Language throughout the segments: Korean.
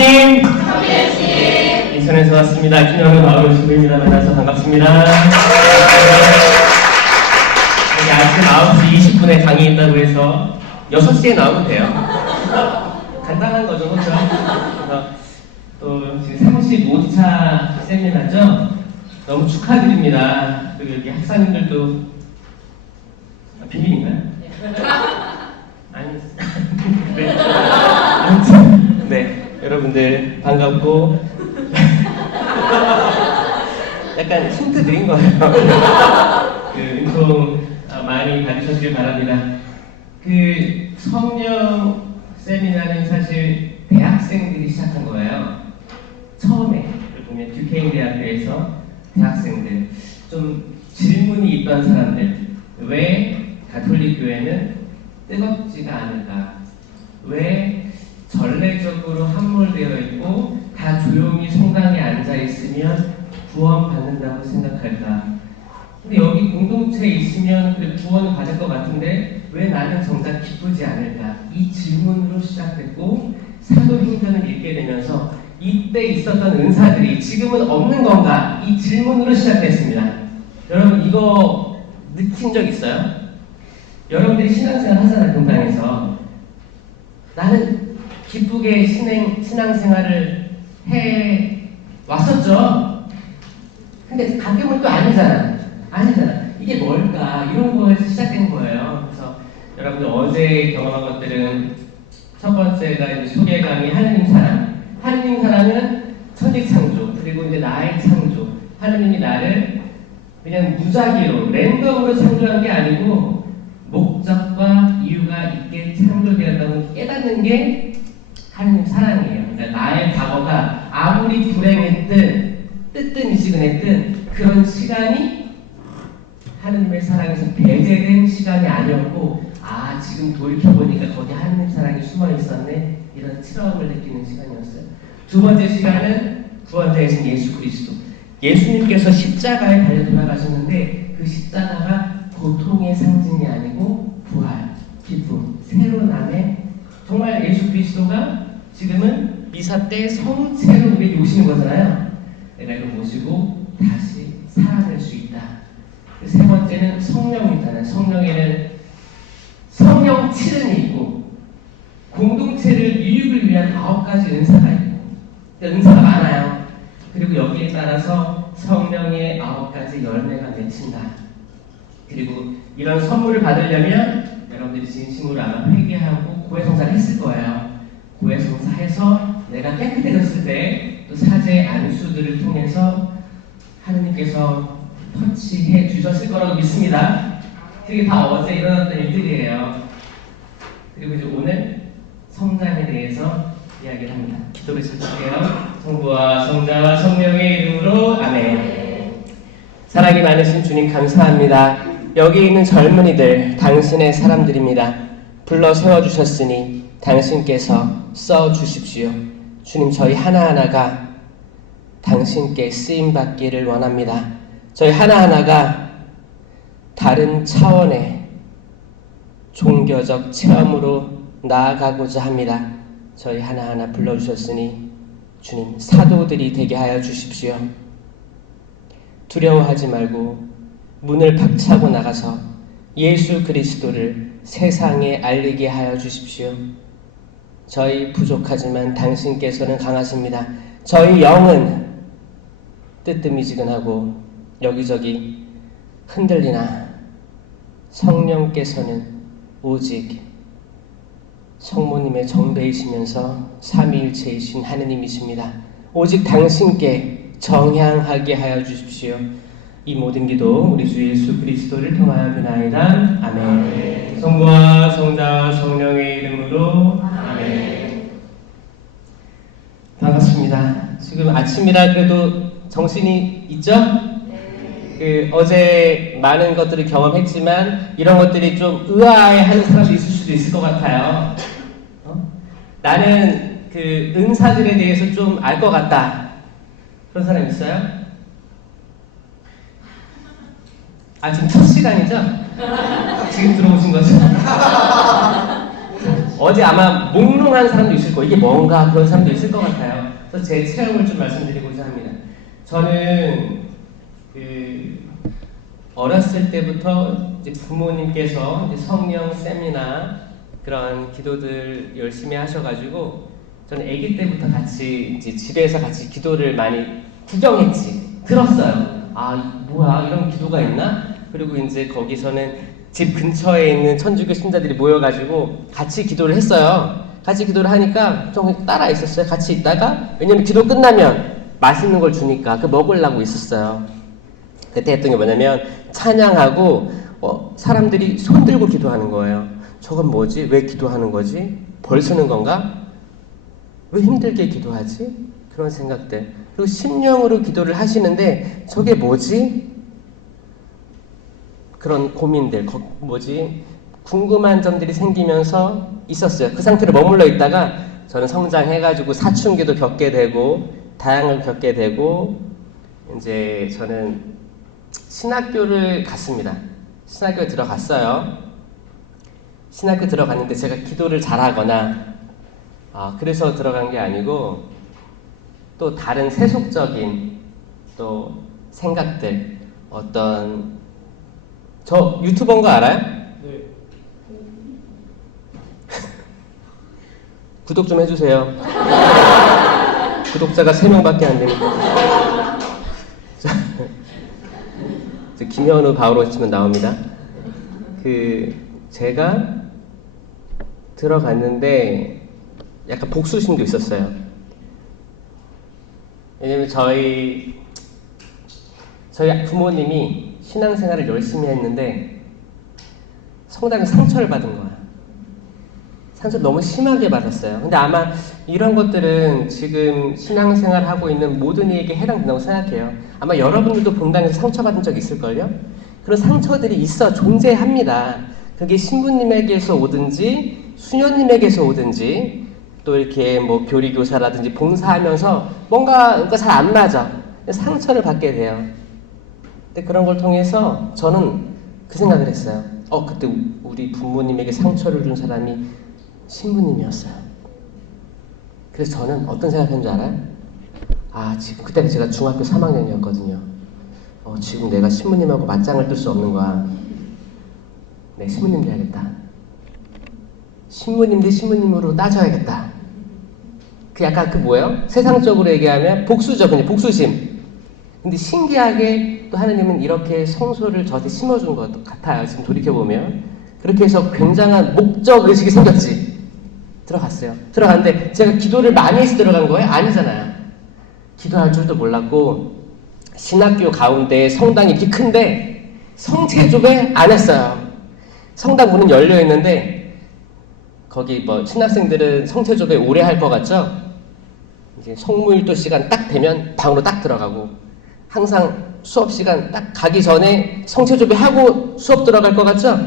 주님! 인천에서 왔습니다. 김영훈 마을 신부입니다. 만나서 반갑습니다. 여기 아침 9시 20분에 강의 있다고 해서 6시에 나오면 돼요. 간단한 거죠, 그렇죠? 그래서 또 지금 35차 세미나죠? 너무 축하드립니다. 그리고 여기 학사님들도 비밀인가요? 아니, 네. 아무튼, 네. 여러분들 반갑고 약간 힌트 드린 거예요. 그 인통 많이 받으셨길 바랍니다. 그 성령 세미나는 사실 대학생들이 시작한 거예요. 처음에 보면 듀케인 대학교에서 대학생들 좀 질문이 있던 사람들, 왜 가톨릭 교회는 뜨겁지가 않을까? 왜 전례적으로 함몰되어 있고 다 조용히 성당에 앉아 있으면 구원받는다고 생각할까? 근데 여기 공동체에 있으면 그래 구원을 받을 것 같은데 왜 나는 정작 기쁘지 않을까? 이 질문으로 시작됐고 사도행전을 읽게 되면서 이때 있었던 은사들이 지금은 없는 건가? 이 질문으로 시작됐습니다. 여러분 이거 느낀 적 있어요? 여러분들이 신앙생활 하잖아요, 공당에서. 나는 기쁘게 신앙생활을 해 왔었죠. 근데 가끔은 또 아니잖아. 이게 뭘까? 이런 거에서 시작된 거예요. 그래서 여러분들 어제 경험한 것들은 첫 번째가 이제 소개 강의 하느님 사랑. 하느님 사랑은 천지 창조, 그리고 이제 나의 창조. 하느님이 나를 그냥 무작위로, 랜덤으로 창조한 게 아니고 목적과 이유가 있게 창조되었다고 깨닫는 게 하느님 사랑이에요. 그러니까 나의 과거가 아무리 불행했든 뜨뜻미지근했든 그런 시간이 하느님의 사랑에서 배제된 시간이 아니었고, 아 지금 돌이켜보니까 거기 하느님 사랑이 숨어있었네, 이런 트라움을 느끼는 시간이었어요. 두 번째 시간은 구원자이신 예수 그리스도. 예수님께서 십자가에 달려 돌아가셨는데 그 십자가가 고통의 상징이 아니고 부활, 기쁨, 새로남의, 정말 예수 그리스도가 지금은 미사 때 성체로 우리에게 오시는 거잖아요. 내가 이걸 모시고 다시 살아낼 수 있다. 세 번째는 성령이잖아요. 성령에는 성령 칠은이 있고 공동체를 유익을 위한 9가지 은사가 있고, 은사가 많아요. 그리고 여기에 따라서 성령의 9가지 열매가 맺힌다. 그리고 이런 선물을 받으려면 여러분들이 진심으로 아마 회개하고 고해성사를 했을 거예요. 고해성사해서 내가 깨끗해졌을 때 또 사제 안수들을 통해서 하느님께서 터치해 주셨을 거라고 믿습니다. 그게 다 어제 일어났던 일들이에요. 그리고 이제 오늘 성장에 대해서 이야기를 합니다. 기도를 드릴게요. 성부와 성자와 성령의 이름으로 아멘. 사랑이 많으신 주님 감사합니다. 여기 있는 젊은이들 당신의 사람들입니다. 불러 세워주셨으니 당신께서 써주십시오. 주님, 저희 하나하나가 당신께 쓰임받기를 원합니다. 저희 하나하나가 다른 차원의 종교적 체험으로 나아가고자 합니다. 저희 하나하나 불러주셨으니 주님, 사도들이 되게 하여 주십시오. 두려워하지 말고 문을 박차고 나가서 예수 그리스도를 세상에 알리게 하여 주십시오. 저희 부족하지만 당신께서는 강하십니다. 저희 영은 뜨뜻미지근하고 여기저기 흔들리나 성령께서는 오직 성모님의 정배이시면서 삼위일체이신 하느님이십니다. 오직 당신께 정향하게 하여 주십시오. 이 모든 기도 우리 주 예수 그리스도를 통하여 비나이다. 아멘. 성부와 성자와 성령의 이름으로 아멘. 반갑습니다. 지금 아침이라 그래도 정신이 있죠? 어제 많은 것들을 경험했지만 이런 것들이 좀 의아해하는 사람도 있을 수도 있을 것 같아요. 나는 그 은사들에 대해서 좀 알 것 같다. 그런 사람 있어요? 지금 첫 시간이죠? 지금 들어오신 거죠? 어제 아마 몽롱한 사람도 있을 거예요. 이게 뭔가 그런 사람도 있을 것 같아요. 그래서 제 체험을 좀 말씀드리고자 합니다. 저는 어렸을 때부터 이제 부모님께서 이제 성령 세미나 그런 기도들 열심히 하셔가지고 저는 아기 때부터 같이 이제 집에서 같이 기도를 많이 구경했지, 들었어요. 아 뭐야 이런 기도가 있나? 그리고 이제 거기서는 집 근처에 있는 천주교 신자들이 모여가지고 같이 기도를 했어요. 같이 기도를 하니까 좀 따라 있었어요. 같이 있다가 왜냐면 기도 끝나면 맛있는 걸 주니까 그 먹으려고 있었어요. 그때 했던 게 뭐냐면 찬양하고 사람들이 손 들고 기도하는 거예요. 저건 뭐지? 왜 기도하는 거지? 벌 서는 건가? 왜 힘들게 기도하지? 그런 생각들. 그리고 심령으로 기도를 하시는데 저게 뭐지? 그런 고민들, 뭐지? 궁금한 점들이 생기면서 있었어요. 그 상태로 머물러 있다가 저는 성장해가지고 사춘기도 겪게 되고 다양을 겪게 되고 이제 저는 신학교를 갔습니다. 신학교에 들어갔어요. 신학교 들어갔는데 제가 기도를 잘하거나 그래서 들어간 게 아니고 또 다른 세속적인 또 생각들 어떤 저 유튜버인 거 알아요? 네. 구독 좀 해주세요. 구독자가 3명밖에 안 되니까. 김현우 바오로 치면 나옵니다. 제가 들어갔는데 약간 복수심도 있었어요. 왜냐면 저희 부모님이 신앙생활을 열심히 했는데 성당에 상처를 받은 거야. 상처를 너무 심하게 받았어요. 근데 아마 이런 것들은 지금 신앙생활 하고 있는 모든 이에게 해당된다고 생각해요. 아마 여러분들도 본당에서 상처받은 적 있을걸요? 그런 상처들이 존재합니다. 그게 신부님에게서 오든지 수녀님에게서 오든지 또 이렇게 뭐 교리교사라든지 봉사하면서 뭔가 잘 안 맞아. 상처를 받게 돼요. 근데 그런 걸 통해서 저는 그 생각을 했어요. 그때 우리 부모님에게 상처를 준 사람이 신부님이었어요. 그래서 저는 어떤 생각한 줄 알아요? 지금 그때 제가 중학교 3학년이었거든요. 지금 내가 신부님하고 맞짱을 뜰 수 없는 거야. 네, 신부님 돼야겠다. 신부님 대 신부님으로 따져야겠다. 약간 뭐예요? 세상적으로 얘기하면 복수죠. 그냥 복수심. 근데 신기하게 또 하나님은 이렇게 성소를 저한테 심어준 것 같아요. 지금 돌이켜보면. 그렇게 해서 굉장한 목적 의식이 생겼지. 들어갔어요. 들어갔는데 제가 기도를 많이 해서 들어간 거예요? 아니잖아요. 기도할 줄도 몰랐고 신학교 가운데 성당이 이렇게 큰데 성체조회 안 했어요. 성당 문은 열려 있는데 거기 뭐 신학생들은 성체조회 오래 할 것 같죠? 이제 성무일도 시간 딱 되면 방으로 딱 들어가고 항상 수업 시간 딱 가기 전에 성체조회 하고 수업 들어갈 것 같죠?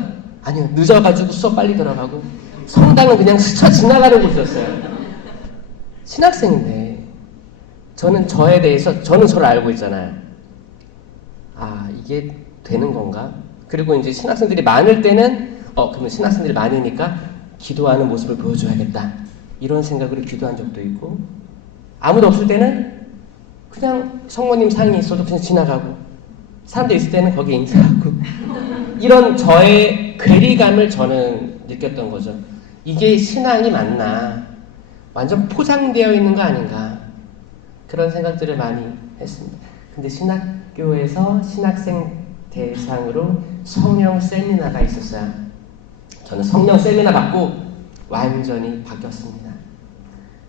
아니요. 늦어가지고 수업 빨리 들어가고 성당은 그냥 스쳐 지나가는 곳이었어요. 신학생인데 저는 저에 대해서 저는 저를 알고 있잖아요. 이게 되는 건가? 그리고 이제 신학생들이 많을 때는 그러면 신학생들이 많으니까 기도하는 모습을 보여줘야겠다. 이런 생각으로 기도한 적도 있고 아무도 없을 때는 그냥 성모님 상이 있어도 그냥 지나가고 사람들 있을 때는 거기에 인사하고 이런 저의 괴리감을 저는 느꼈던 거죠. 이게 신앙이 맞나? 완전 포장되어 있는 거 아닌가? 그런 생각들을 많이 했습니다. 근데 신학교에서 신학생 대상으로 성령 세미나가 있었어요. 저는 성령 세미나 받고 완전히 바뀌었습니다.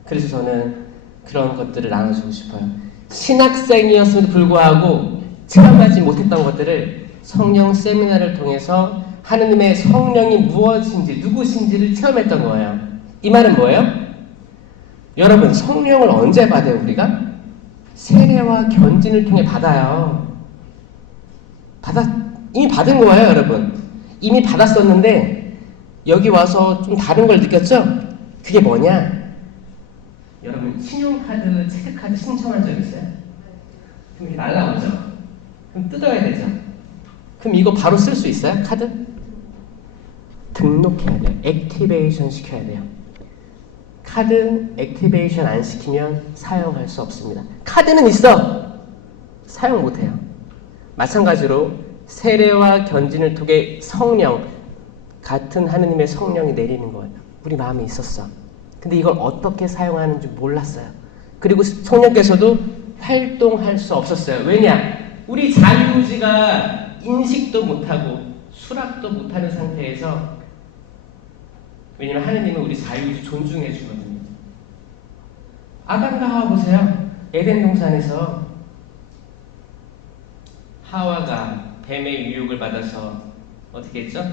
그래서 저는 그런 것들을 나눠주고 싶어요. 신학생이었음에도 불구하고 체험하지 못했던 것들을 성령 세미나를 통해서 하느님의 성령이 무엇인지 누구신지를 체험했던 거예요. 이 말은 뭐예요? 여러분 성령을 언제 받아요 우리가? 세례와 견진을 통해 받아요. 이미 받은 거예요 여러분. 이미 받았었는데 여기 와서 좀 다른 걸 느꼈죠? 그게 뭐냐? 여러분 신용카드, 체크카드 신청한 적 있어요? 그럼 이게 날라오죠? 그럼 뜯어야 되죠? 그럼 이거 바로 쓸 수 있어요? 카드? 등록해야 돼요. 액티베이션 시켜야 돼요. 카드 액티베이션 안 시키면 사용할 수 없습니다. 카드는 있어! 사용 못해요. 마찬가지로 세례와 견진을 통해 성령, 같은 하느님의 성령이 내리는 거예요. 우리 마음에 있었어. 근데 이걸 어떻게 사용하는지 몰랐어요. 그리고 성령께서도 활동할 수 없었어요. 왜냐? 우리 자유의지가 인식도 못하고 수락도 못하는 상태에서, 왜냐면 하느님은 우리 자유의지 존중해 주거든요. 아담과 하와 보세요. 에덴 동산에서 하와가 뱀의 유혹을 받아서 어떻게 했죠?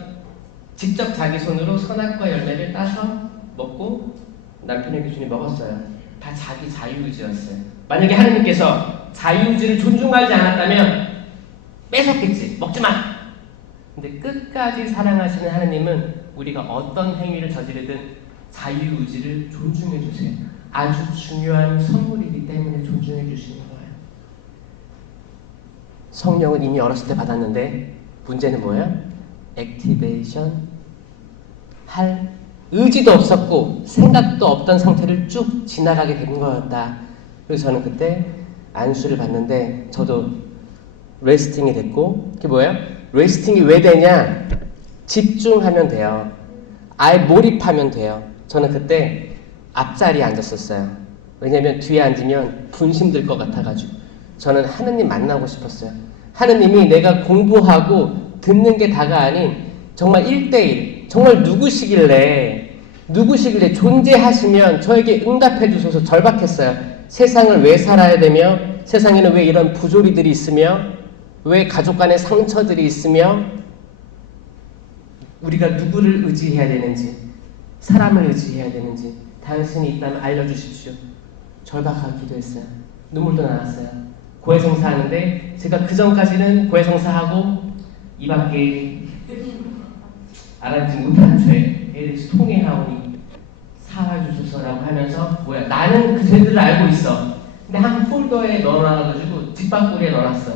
직접 자기 손으로 선악과 열매를 따서 먹고 남편에게 주니 먹었어요. 다 자기 자유의지였어요. 만약에 하느님께서 자유의지를 존중하지 않았다면 뺏었겠지. 먹지 마. 근데 끝까지 사랑하시는 하느님은 우리가 어떤 행위를 저지르든 자유의지를 존중해 주세요. 아주 중요한 선물이기 때문에 존중해 주시는 거예요. 성령은 이미 어렸을 때 받았는데 문제는 뭐예요? 액티베이션 할 의지도 없었고 생각도 없던 상태를 쭉 지나가게 된 거였다. 그래서 저는 그때 안수를 받는데 저도 레스팅이 됐고, 그게 뭐예요? 레스팅이 왜 되냐? 집중하면 돼요. 아예 몰입하면 돼요. 저는 그때 앞자리에 앉았었어요. 왜냐면 뒤에 앉으면 분심들 것 같아가지고. 저는 하느님 만나고 싶었어요. 하느님이 내가 공부하고 듣는 게 다가 아닌 정말 1대1, 정말 누구시길래 존재하시면 저에게 응답해 주셔서 절박했어요. 세상을 왜 살아야 되며, 세상에는 왜 이런 부조리들이 있으며, 왜 가족 간의 상처들이 있으며, 우리가 누구를 의지해야 되는지, 사람을 의지해야 되는지 당신이 있다면 알려주십시오. 절박하게 기도했어요. 눈물도 나왔어요. 고해성사 하는데 제가 그 전까지는 고해성사하고 이 밖에 알아듣지 못한 죄에 대해서 통회하오니 사와주소서라고 하면서, 뭐야, 나는 그 죄들을 알고 있어. 근데 한 폴더에 넣어놔가지고 뒷방구리에 넣어놨어.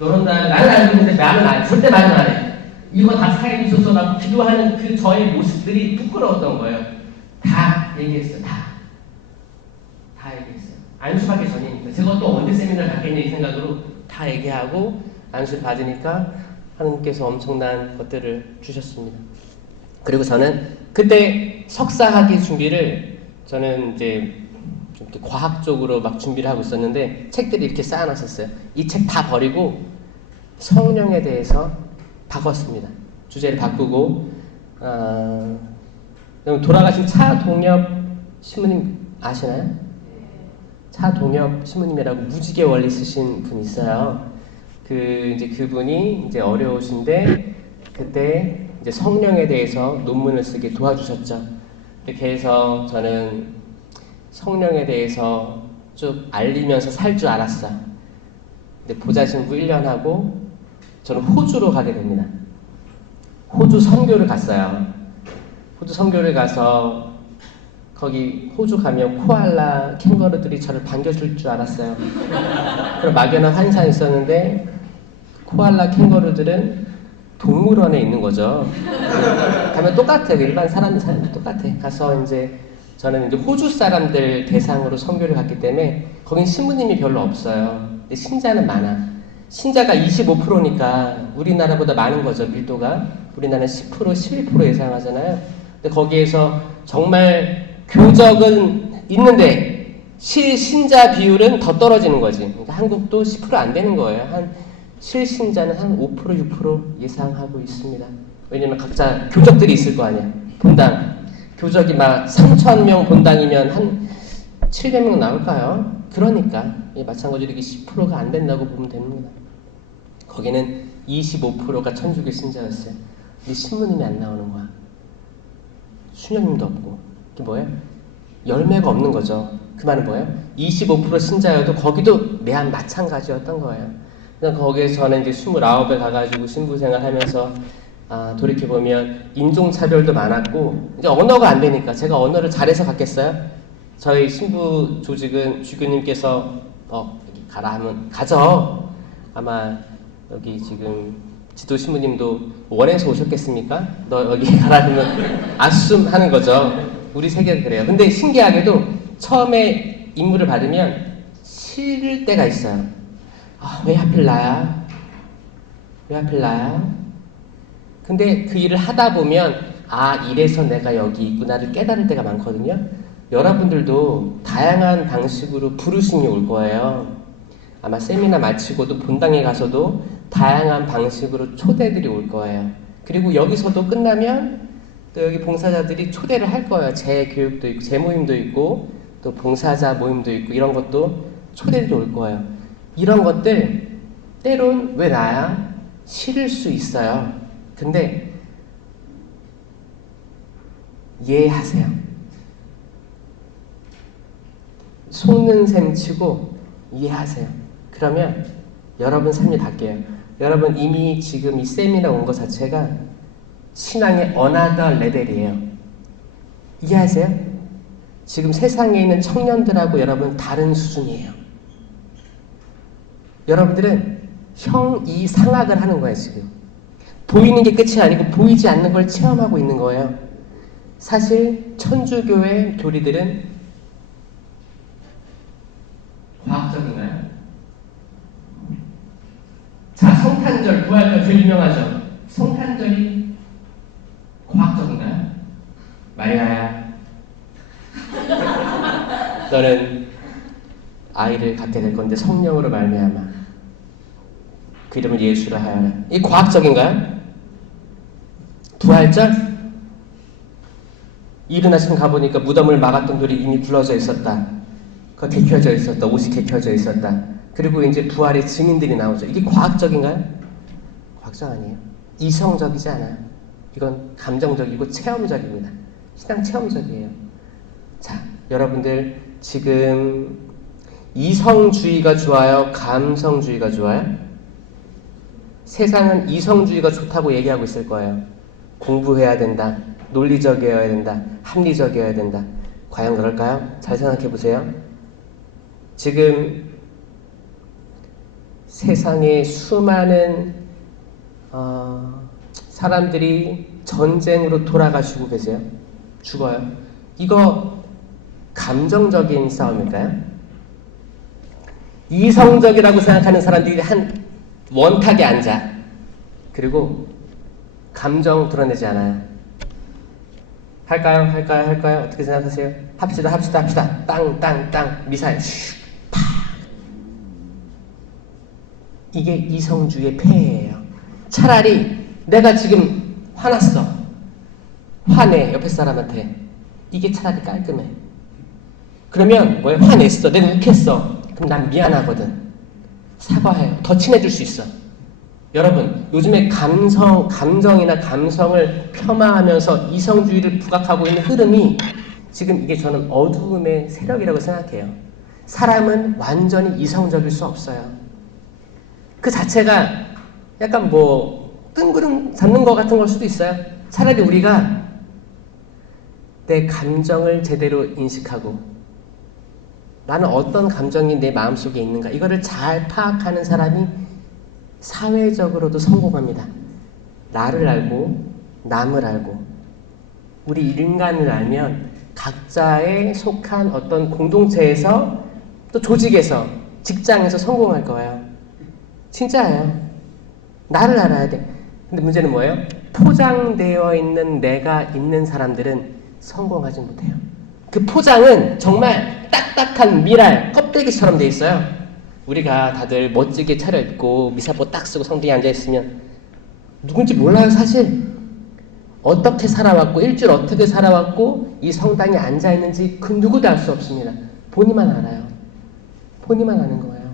넣은 다음에 나는 알고 있는데 말은 안 해. 절대 말은 안 해. 이거 다 사해주소서라고 기도하는 그 저의 모습들이 부끄러웠던 거예요. 다 얘기했어요. 다 얘기했어요. 안수하기 전이니까. 제가 또 언제 세미나를 받겠냐 이 생각으로 다 얘기하고 안수를 받으니까 하나님께서 엄청난 것들을 주셨습니다. 그리고 저는 그때 석사학위 준비를, 저는 이제 좀 과학적으로 막 준비를 하고 있었는데 책들이 이렇게 쌓아놨었어요. 이 책 다 버리고 성령에 대해서 바꿨습니다. 주제를 바꾸고, 돌아가신 차동엽 신부님 아시나요? 차동엽 신부님이라고 무지개 원리 쓰신 분이 있어요. 이제 그분이 이제 어려우신데 그때 이제 성령에 대해서 논문을 쓰게 도와주셨죠. 이렇게 해서 저는 성령에 대해서 쭉 알리면서 살 줄 알았어요. 근데 보좌신부 1년 하고 저는 호주로 가게 됩니다. 호주 선교를 갔어요. 호주 선교를 가서 거기 호주 가면 코알라 캥거루들이 저를 반겨줄 줄 알았어요. 그럼 막연한 환상이 있었는데 코알라 캥거루들은 동물원에 있는 거죠. 가면 똑같아요. 일반 사람이 사는 게 똑같아. 가서 이제 저는 이제 호주 사람들 대상으로 선교를 갔기 때문에 거긴 신부님이 별로 없어요. 근데 신자는 많아. 신자가 25%니까 우리나라보다 많은 거죠. 밀도가. 우리나라는 10%, 11% 예상하잖아요. 근데 거기에서 정말 교적은 있는데 실신자 비율은 더 떨어지는 거지. 그러니까 한국도 10% 안 되는 거예요. 실신자는 한 5%, 6% 예상하고 있습니다. 왜냐면 각자 교적들이 있을 거 아니야. 본당. 교적이 막 3,000명 본당이면 한 700명 나올까요? 그러니까 마찬가지로 이게 10%가 안 된다고 보면 됩니다. 거기는 25%가 천주교 신자였어요. 근데 신부님이 안 나오는 거야. 수녀님도 없고. 그게 뭐예요? 열매가 없는 거죠. 그 말은 뭐예요? 25% 신자여도 거기도 매한 마찬가지였던 거예요. 그래서 거기에서 저는 이제 29에 가가지고 신부 생활하면서 돌이켜보면 인종차별도 많았고, 이제 언어가 안 되니까 제가 언어를 잘해서 갔겠어요? 저희 신부 조직은 주교님께서 여기 가라 하면 가죠. 아마 여기 지금 지도 신부님도 원에서 오셨겠습니까? 너 여기 가라 그러면 아숨 하는 거죠. 우리 세계가 그래요. 근데 신기하게도 처음에 임무를 받으면 싫을 때가 있어요. 아, 왜 하필 나야? 왜 하필 나야? 근데 그 일을 하다 보면 아, 이래서 내가 여기 있구나를 깨달을 때가 많거든요. 여러분들도 다양한 방식으로 부르심이 올 거예요. 아마 세미나 마치고도 본당에 가서도 다양한 방식으로 초대들이 올 거예요. 그리고 여기서도 끝나면 또 여기 봉사자들이 초대를 할 거예요. 재교육도 있고, 재모임도 있고, 또 봉사자 모임도 있고, 이런 것도 초대들이 올 거예요. 이런 것들, 때론 왜 나야? 싫을 수 있어요. 근데, 이해하세요. 속는 셈 치고 이해하세요. 그러면 여러분 삶이 바뀌어요. 여러분 이미 지금 이 세미나 온 것 자체가 신앙의 어나더 레벨이에요. 이해하세요? 지금 세상에 있는 청년들하고 여러분 다른 수준이에요. 여러분들은 형 이 상학을 하는 거예요. 지금 보이는 게 끝이 아니고 보이지 않는 걸 체험하고 있는 거예요. 사실 천주교의 교리들은 과학적인가요? 자, 성탄절, 부활절 제일 유명하죠. 성탄절이 과학적인가요? 마리아야, 너는 아이를 갖게 될 건데 성령으로 말미암아 그 이름을 예수라 하여라. 이 과학적인가요? 부활절? 이른 아침 가보니까 무덤을 막았던 돌이 이미 굴러져 있었다. 그거 개켜져 있었다. 옷이 개켜져 있었다. 그리고 이제 부활의 증인들이 나오죠. 이게 과학적인가요? 과학적 아니에요. 이성적이지 않아요. 이건 감정적이고 체험적입니다. 신앙 체험적이에요. 자, 여러분들 지금 이성주의가 좋아요? 감성주의가 좋아요? 세상은 이성주의가 좋다고 얘기하고 있을 거예요. 공부해야 된다. 논리적이어야 된다. 합리적이어야 된다. 과연 그럴까요? 잘 생각해 보세요. 지금 세상에 수많은 사람들이 전쟁으로 돌아가시고 계세요. 죽어요. 이거 감정적인 싸움일까요? 이성적이라고 생각하는 사람들이 한 원탁에 앉아. 그리고 감정 드러내지 않아요. 할까요? 어떻게 생각하세요? 합시다. 땅. 미사일. 슉, 팍. 이게 이성주의의 폐해예요. 차라리 내가 지금 화났어. 화내, 옆에 사람한테. 이게 차라리 깔끔해. 그러면 뭐야? 화냈어. 내가 욱했어. 그럼 난 미안하거든. 사과해요. 더 친해질 수 있어. 여러분, 요즘에 감정이나 감성을 폄하하면서 이성주의를 부각하고 있는 흐름이 지금 이게 저는 어두움의 세력이라고 생각해요. 사람은 완전히 이성적일 수 없어요. 그 자체가 약간 뜬구름 잡는 것 같은 걸 수도 있어요. 차라리 우리가 내 감정을 제대로 인식하고 나는 어떤 감정이 내 마음속에 있는가 이거를 잘 파악하는 사람이 사회적으로도 성공합니다. 나를 알고 남을 알고 우리 인간을 알면 각자에 속한 어떤 공동체에서 또 조직에서 직장에서 성공할 거예요. 진짜예요. 나를 알아야 돼. 근데 문제는 뭐예요? 포장되어 있는 내가 있는 사람들은 성공하지 못해요. 그 포장은 정말 딱딱한 미랄 껍데기처럼 돼 있어요. 우리가 다들 멋지게 차려입고 미사포 딱 쓰고 성당에 앉아있으면 누군지 몰라요. 사실 어떻게 살아왔고 일주일 어떻게 살아왔고 이 성당에 앉아있는지 그 누구도 알 수 없습니다. 본인만 알아요. 본인만 아는 거예요.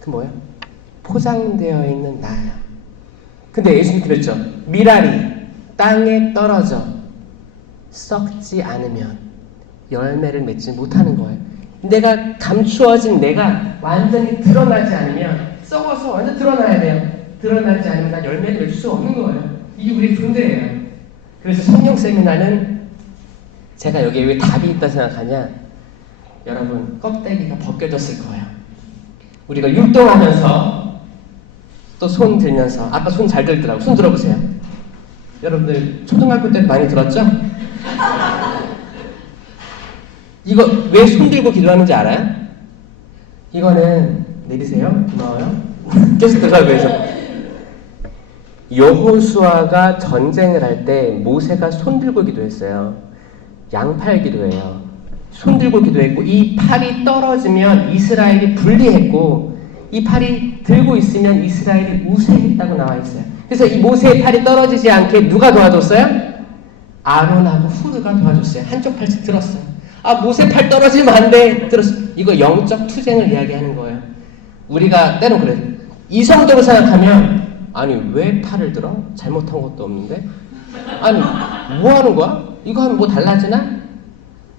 그 뭐예요? 포장되어 있는 나예요. 근데 예수님 그랬죠. 미랄이 땅에 떨어져 썩지 않으면 열매를 맺지 못하는 거예요. 내가 감추어진 내가 완전히 드러나지 않으면 썩어서 완전 드러나야 돼요. 드러나지 않으면 난 열매를 맺을 수 없는 거예요. 이게 우리의 존재예요. 그래서 성령 세미나는 제가 여기에 왜 답이 있다 생각하냐? 여러분 껍데기가 벗겨졌을 거예요. 우리가 율동하면서 또 손 들면서 아까 손 잘 들더라고. 손 들어보세요. 여러분들 초등학교 때 많이 들었죠? 이거 왜 손 들고 기도하는지 알아요? 이거는 내리세요. 고마워요. 계속 들어가고요. 여호수아가 전쟁을 할 때 모세가 손 들고 기도했어요. 양팔 기도예요. 손 들고 기도했고 이 팔이 떨어지면 이스라엘이 불리했고 이 팔이 들고 있으면 이스라엘이 우세했다고 나와 있어요. 그래서 이 모세의 팔이 떨어지지 않게 누가 도와줬어요? 아론하고 후르가 도와줬어요. 한쪽 팔씩 들었어요. 아, 모세 팔 떨어지면 안 돼. 들었어. 이거 영적 투쟁을 이야기하는 거예요. 우리가 때론 그래요. 이성적으로 생각하면 아니 왜 팔을 들어? 잘못한 것도 없는데. 아니 뭐 하는 거야? 이거 하면 뭐 달라지나?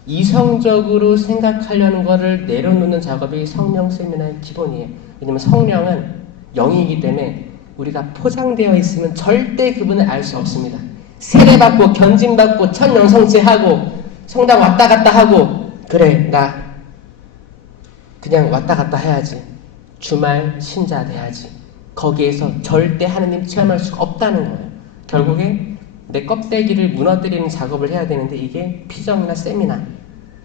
이성적으로 생각하려는 거를 내려놓는 작업이 성령 세미나의 기본이에요. 왜냐면 성령은 영이기 때문에 우리가 포장되어 있으면 절대 그분을 알 수 없습니다. 세례받고 견진받고 천영성체하고 성당 왔다 갔다 하고 그래 나 그냥 왔다 갔다 해야지. 주말 신자 돼야지. 거기에서 절대 하느님 체험할 수가 없다는 거예요. 결국에 내 껍데기를 무너뜨리는 작업을 해야 되는데 이게 피정이나 세미나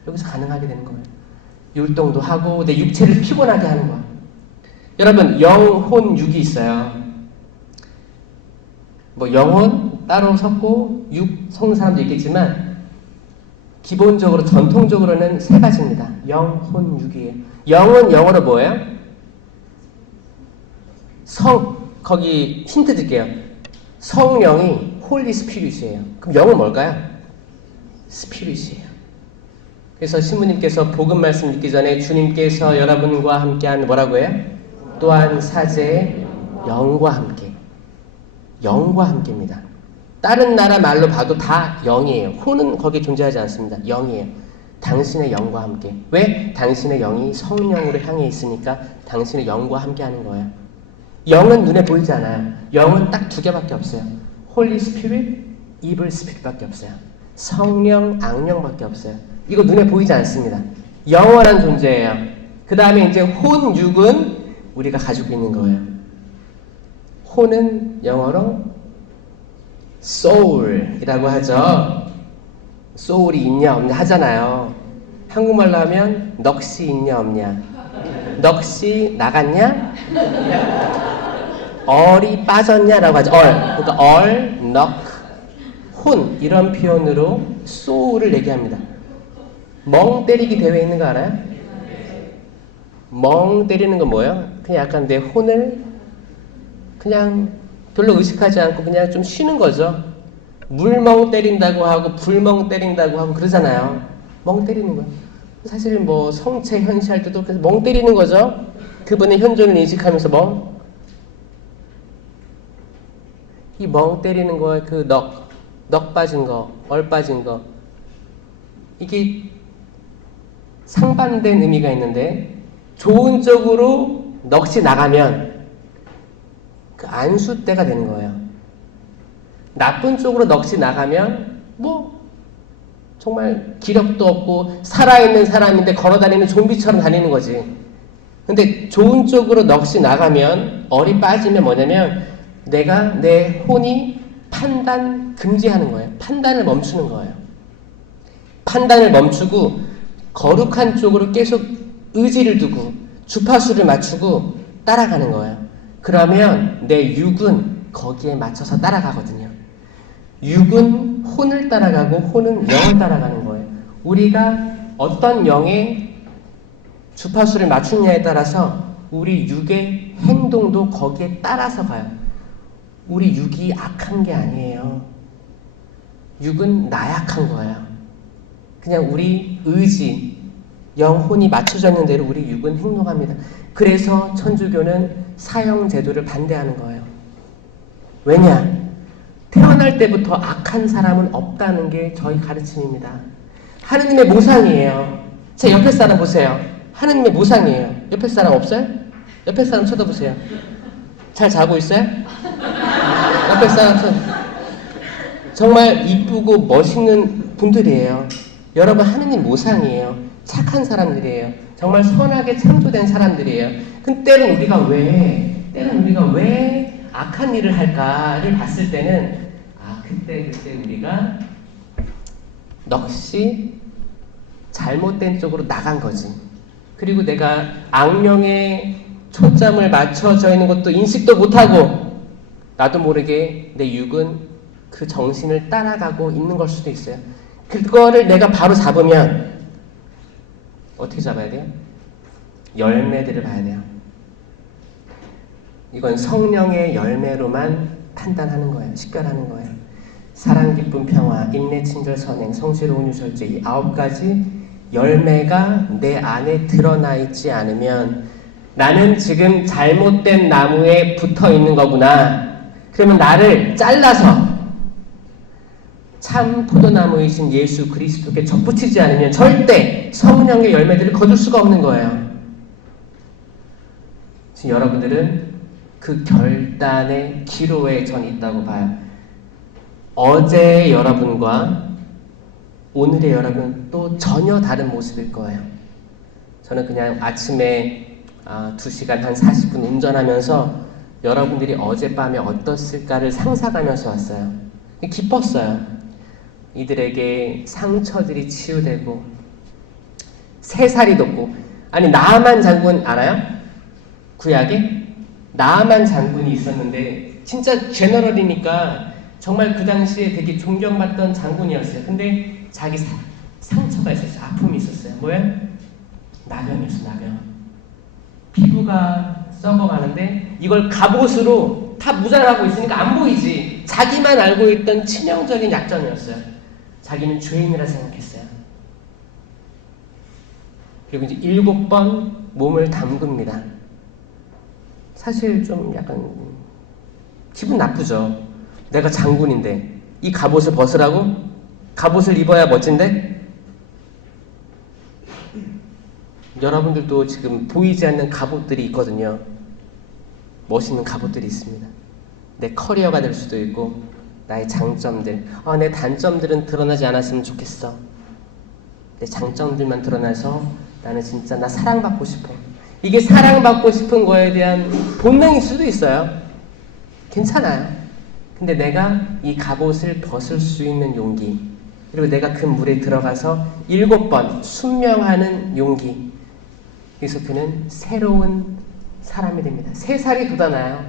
여기서 가능하게 되는 거예요. 율동도 하고 내 육체를 피곤하게 하는 거예요. 여러분 영혼 육이 있어요. 뭐 영혼 따로 섰고 육 섞는 사람도 있겠지만 기본적으로 전통적으로는 세 가지입니다. 영혼 육이에요. 영은 영어로 뭐예요? 거기 힌트 드릴게요. 성령이 홀리 스피릿이에요. 그럼 영은 뭘까요? 스피릿이에요. 그래서 신부님께서 복음 말씀 읽기 전에 주님께서 여러분과 함께한 뭐라고 해요? 또한 사제의 영과 함께. 영과 함께입니다. 다른 나라 말로 봐도 다 영이에요. 혼은 거기에 존재하지 않습니다. 영이에요. 당신의 영과 함께. 왜? 당신의 영이 성령으로 향해 있으니까 당신의 영과 함께 하는 거예요. 영은 눈에 보이지 않아요. 영은 딱 두 개밖에 없어요. 홀리 스피릿, 이블 스피릿밖에 없어요. 성령, 악령밖에 없어요. 이거 눈에 보이지 않습니다. 영원한 존재예요. 그 다음에 이제 혼, 육은 우리가 가지고 있는 거예요. 혼은 영어로 soul이라고 하죠. soul이 있냐 없냐 하잖아요. 한국말로 하면 넋이 있냐 없냐. 넋이 나갔냐? 얼이 빠졌냐라고 하죠. 그러니까 넋, 혼 이런 표현으로 soul을 얘기합니다. 멍 때리기 대회 있는 거 알아요? 멍 때리는 건 뭐예요? 그냥 약간 내 혼을 그냥 별로 의식하지 않고 그냥 좀 쉬는 거죠. 물멍 때린다고 하고 불멍 때린다고 하고 그러잖아요. 멍 때리는 거예요. 사실 뭐 성체 현시할 때도 그래서 멍 때리는 거죠. 그분의 현존을 인식하면서 멍. 이 멍 때리는 거에 그 넋 빠진 거, 얼 빠진 거 이게 상반된 의미가 있는데 좋은 쪽으로 넋이 나가면 그 안수 때가 되는 거예요. 나쁜 쪽으로 넋이 나가면 뭐 정말 기력도 없고 살아있는 사람인데 걸어다니는 좀비처럼 다니는 거지. 근데 좋은 쪽으로 넋이 나가면 얼이 빠지면 뭐냐면 내가 내 혼이 판단 금지하는 거예요. 판단을 멈추는 거예요. 판단을 멈추고 거룩한 쪽으로 계속 의지를 두고 주파수를 맞추고 따라가는 거예요. 그러면 내 육은 거기에 맞춰서 따라가거든요. 육은 혼을 따라가고 혼은 영을 따라가는 거예요. 우리가 어떤 영의 주파수를 맞추느냐에 따라서 우리 육의 행동도 거기에 따라서 가요. 우리 육이 악한 게 아니에요. 육은 나약한 거예요. 그냥 우리 의지, 영혼이 맞춰져 있는 대로 우리 육은 행동합니다. 그래서 천주교는 사형 제도를 반대하는 거예요. 왜냐? 태어날 때부터 악한 사람은 없다는 게 저희 가르침입니다. 하느님의 모상이에요. 제 옆에 사람 보세요. 하느님의 모상이에요. 옆에 사람 없어요? 옆에 사람 쳐다보세요. 잘 자고 있어요? 옆에 사람 정말 이쁘고 멋있는 분들이에요. 여러분 하느님 모상이에요. 착한 사람들이에요. 정말 선하게 창조된 사람들이에요. 근데 때론 우리가 왜 악한 일을 할까를 봤을 때는 그때 우리가 넋이 잘못된 쪽으로 나간 거지. 그리고 내가 악령에 초점을 맞춰져 있는 것도 인식도 못하고 나도 모르게 내 육은 그 정신을 따라가고 있는 걸 수도 있어요. 그거를 내가 바로 잡으면 어떻게 잡아야 돼요? 열매들을 봐야 돼요. 이건 성령의 열매로만 판단하는 거예요. 식별하는 거예요. 사랑, 기쁨, 평화, 인내, 친절, 선행, 성실로운 유절제, 이 9가지 열매가 내 안에 드러나 있지 않으면 나는 지금 잘못된 나무에 붙어 있는 거구나. 그러면 나를 잘라서 참 포도나무이신 예수 그리스도께 접붙이지 않으면 절대 성령의 열매들을 거둘 수가 없는 거예요. 지금 여러분들은 그 결단의 기로에 전 있다고 봐요. 어제의 여러분과 오늘의 여러분 또 전혀 다른 모습일 거예요. 저는 그냥 아침에 2시간 한 40분 운전하면서 여러분들이 어젯밤에 어떻을까를 상상하면서 왔어요. 기뻤어요. 이들에게 상처들이 치유되고 새살이 돋고. 아니, 나아만 장군 알아요? 구약에? 나아만 장군이 있었는데 진짜 제너럴이니까 정말 그 당시에 되게 존경받던 장군이었어요. 근데 자기 상처가 있었어요. 아픔이 있었어요. 뭐예요? 나병이었어요. 나병. 피부가 썩어가는데 이걸 갑옷으로 다 무장하고 있으니까 안 보이지. 자기만 알고 있던 치명적인 약점이었어요. 자기는 죄인이라 생각했어요. 그리고 이제 7번 몸을 담급니다. 사실 좀 약간 기분 나쁘죠. 내가 장군인데 이 갑옷을 벗으라고? 갑옷을 입어야 멋진데? 여러분들도 지금 보이지 않는 갑옷들이 있거든요. 멋있는 갑옷들이 있습니다. 내 커리어가 될 수도 있고 나의 장점들, 내 단점들은 드러나지 않았으면 좋겠어. 내 장점들만 드러나서 나는 진짜 나 사랑받고 싶어. 이게 사랑받고 싶은 거에 대한 본능일 수도 있어요. 괜찮아요. 근데 내가 이 갑옷을 벗을 수 있는 용기, 그리고 내가 그 물에 들어가서 7번 순명하는 용기, 그래서 그는 새로운 사람이 됩니다. 새살이 돋아나요.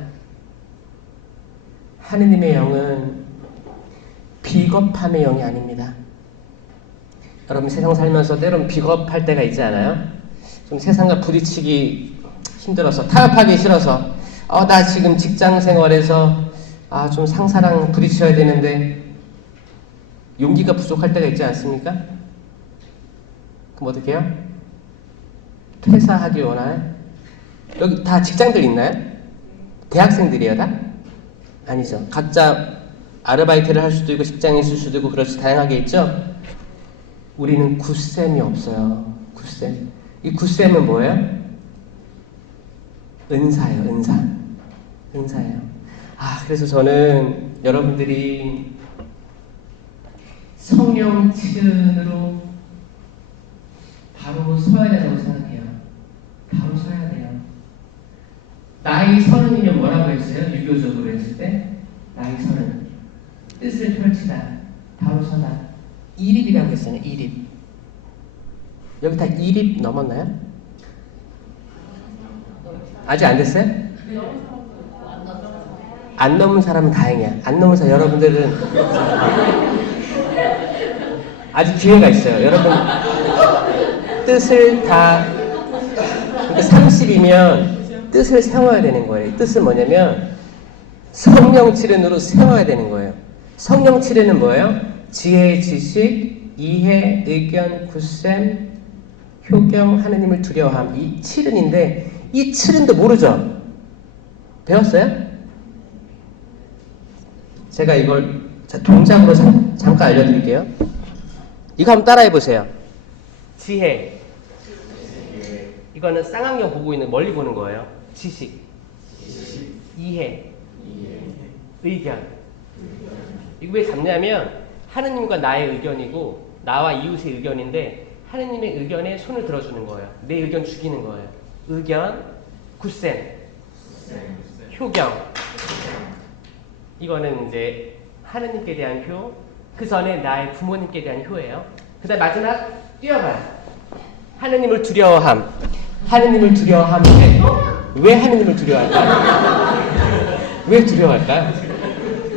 하느님의 영은 비겁함의 영이 아닙니다. 여러분 세상 살면서 때론 비겁할 때가 있지 않아요? 좀 세상과 부딪히기 힘들어서, 타협하기 싫어서, 나 지금 직장 생활에서 좀 상사랑 부딪혀야 되는데 용기가 부족할 때가 있지 않습니까? 그럼 어떻게 해요? 퇴사하기 원하나요? 여기 다 직장들 있나요? 대학생들이에요 다? 아니죠. 각자 아르바이트를 할 수도 있고 직장에 있을 수도 있고 그렇지 다양하게 있죠? 우리는 굳셈이 없어요. 굳셈. 이 굳셈은 뭐예요? 은사예요. 은사. 은사예요. 그래서 저는 여러분들이 성령 치른으로 바로 서야 된다고 생각해요. 바로 서야 돼요. 나이 30이면 뭐라고 했어요? 유교적으로 했을 때 나이 30. 뜻을 펼치다. 바로 서다. 2립이라고 했어요. 2립. 여기 다 2립 넘었나요? 아직 안 됐어요? 안 넘은 사람은 다행이야. 안 넘은 사람 여러분들은 아직 기회가 있어요. 여러분 뜻을 다 그러니까 30이면 뜻을 세워야 되는 거예요. 뜻은 뭐냐면 성령 치른으로 세워야 되는 거예요. 성령 치른은 뭐예요? 지혜, 지식, 이해, 의견, 굳셈, 효경, 하느님을 두려워함. 이 치른인데 이 치른도 모르죠? 배웠어요? 제가 이걸 동작으로 잠깐 알려드릴게요. 이거 한번 따라해 보세요. 지혜. 이거는 쌍안경 보고 있는 멀리 보는 거예요. 지식. 이해. 의견. 이거 왜 잡냐면 하느님과 나의 의견이고 나와 이웃의 의견인데 하느님의 의견에 손을 들어주는 거예요. 내 의견 죽이는 거예요. 의견, 굳셈, 효경, 이거는 이제 하느님께 대한 효, 그 전에 나의 부모님께 대한 효예요. 그 다음 마지막 뛰어가요. 하느님을 두려워함. 하느님을 두려워하는데 왜 하느님을 두려워할까요? 왜 두려워할까요?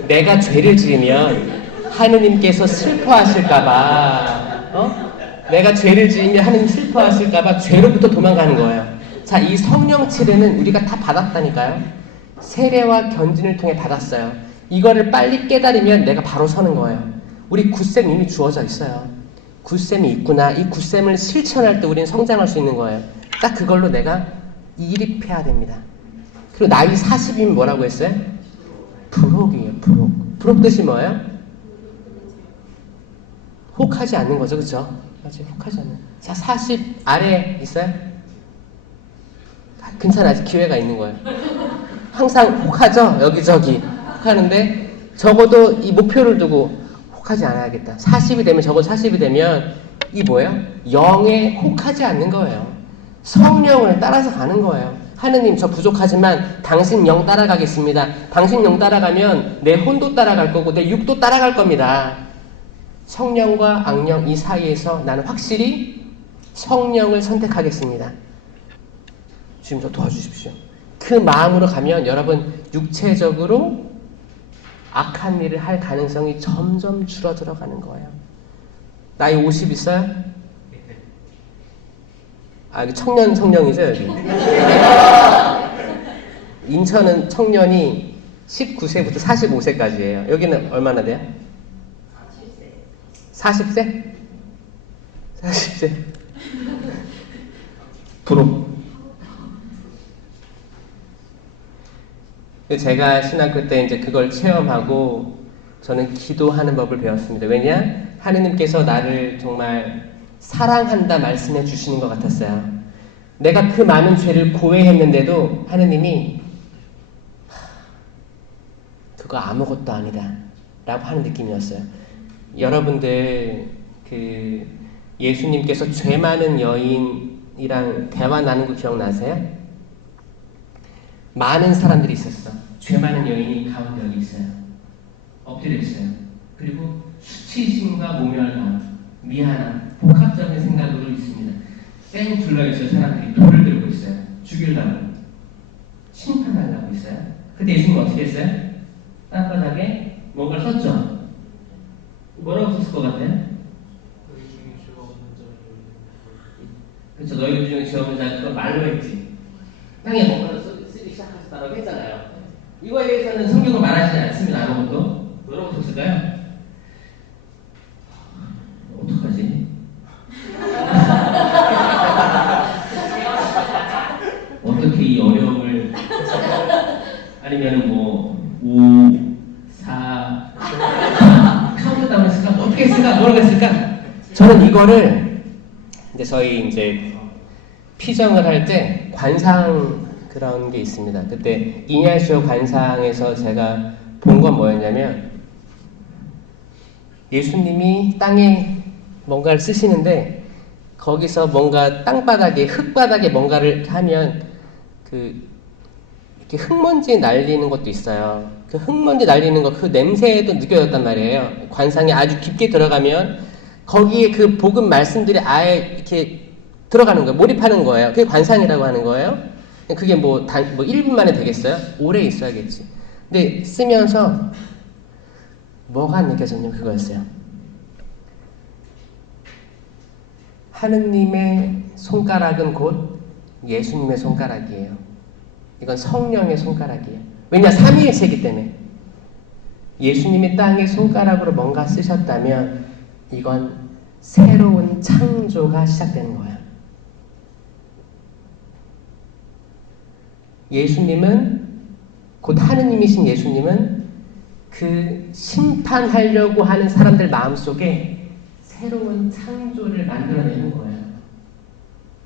내가 죄를 지으면 하느님께서 슬퍼하실까봐, 내가 죄를 지으면 하느님 슬퍼하실까봐 죄로부터 도망가는 거예요. 자, 이 성령 치료는 우리가 다 받았다니까요. 세례와 견진을 통해 받았어요. 이거를 빨리 깨달으면 내가 바로 서는 거예요. 우리 굳셈 이미 주어져 있어요. 굳셈이 있구나. 이 굳셈을 실천할 때 우리는 성장할 수 있는 거예요. 딱 그걸로 내가 이입해야 됩니다. 그리고 나이 40이면 뭐라고 했어요? 부록이에요. 부록. 부록 뜻이 뭐예요? 혹하지 않는 거죠. 그렇죠? 맞아요. 혹하지 않는. 자, 40 아래 있어요? 괜찮아요. 아직 기회가 있는 거예요. 항상 혹하죠? 여기저기 혹하는데 적어도 이 목표를 두고 혹하지 않아야겠다. 40이 되면, 적어도 40이 되면 이 뭐예요? 영에 혹하지 않는 거예요. 성령을 따라서 가는 거예요. 하느님, 저 부족하지만 당신 영 따라가겠습니다. 당신 영 따라가면 내 혼도 따라갈 거고 내 육도 따라갈 겁니다. 성령과 악령 이 사이에서 나는 확실히 성령을 선택하겠습니다. 주님 저 도와주십시오. 그 마음으로 가면 여러분 육체적으로 악한 일을 할 가능성이 점점 줄어들어 가는 거예요. 나이 50 있어요? 아, 여기 청년 성령이죠, 여기. 인천은 청년이 19세부터 45세까지예요. 여기는 얼마나 돼요? 40세? 40세? 부록. 제가 신학교 때 이제 그걸 체험하고 저는 기도하는 법을 배웠습니다. 왜냐? 하느님께서 나를 정말 사랑한다 말씀해 주시는 것 같았어요. 내가 그 많은 죄를 고해했는데도 하느님이 그거 아무것도 아니다 라고 하는 느낌이었어요. 여러분들 그 예수님께서 죄 많은 여인이랑 대화 나눈 거 기억나세요? 많은 사람들이 있었어. 죄 많은 여인이 가운데 여기 있어요. 엎드려 있어요. 그리고 수치심과 모멸감, 미안함, 복합적인 생각으로 있습니다. 뺑 둘러있어요. 사람들이 돌을 들고 있어요. 죽이려고, 심판하려고 있어요. 그때 예수님은 어떻게 했어요? 땅바닥에 뭔가를 썼죠. 뭐라고 썼을 것 같아요? 그렇죠. 너희 중에 죄 없는 자, 그걸 말로 했지. 땅에 뭔가를 쓰기 시작하셨다고 했잖아요. 이거에 대해서는 성경은 말하지 않습니다. 아무것도. 뭐라고 썼을까요? 어떡하지? 어떻게 이 어려움을, 아니면 뭐 5, 4 카운트다운 했을까? 어떻게 했을까? 뭐라고 했을까? 저는 이거를 저희 이제 피정을 할 때 관상 그런 게 있습니다. 그때 이냐시오 관상에서 제가 본 건 뭐였냐면, 예수님이 땅에 뭔가를 쓰시는데 거기서 뭔가 땅바닥에, 흙바닥에 뭔가를 하면 이렇게 흙먼지 날리는 것도 있어요. 그 흙먼지 날리는 거, 그 냄새도 느껴졌단 말이에요. 관상에 아주 깊게 들어가면 거기에 그 복음 말씀들이 아예 이렇게 들어가는 거예요. 몰입하는 거예요. 그게 관상이라고 하는 거예요. 그게 뭐 1분 만에 되겠어요? 오래 있어야겠지. 근데 쓰면서 뭐가 느껴졌냐면 그거였어요. 하느님의 손가락은 곧 예수님의 손가락이에요. 이건 성령의 손가락이에요. 왜냐? 삼위일체이기 때문에. 예수님이 땅에 손가락으로 뭔가 쓰셨다면 이건 새로운 창조가 시작되는 거예요. 예수님은, 곧 하느님이신 예수님은 그 심판하려고 하는 사람들 마음속에 새로운 창조를 만들어내는 거예요.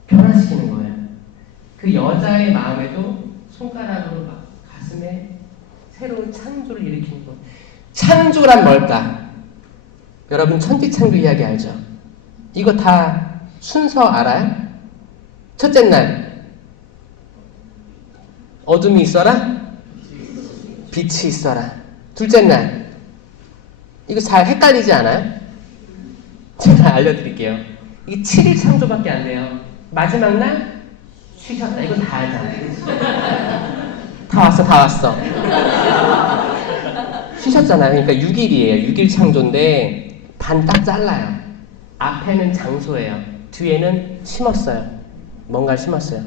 변화시키는 거예요. 그 여자의 마음에도 손가락으로 막 가슴에 새로운 창조를 일으키는 거예요. 창조란 뭘까? 여러분 천지창조 이야기 알죠? 이거 다 순서 알아요? 첫째 날 어둠이 있어라? 빛이 있어라. 둘째 날. 이거 잘 헷갈리지 않아요? 제가 알려드릴게요. 이게 7일 창조밖에 안 돼요. 마지막 날 쉬셨다. 이건 다 알잖아요. 다 왔어. 쉬셨잖아요. 그러니까 6일이에요. 6일 창조인데 반 딱 잘라요. 앞에는 장소예요. 뒤에는 심었어요. 뭔가를 심었어요.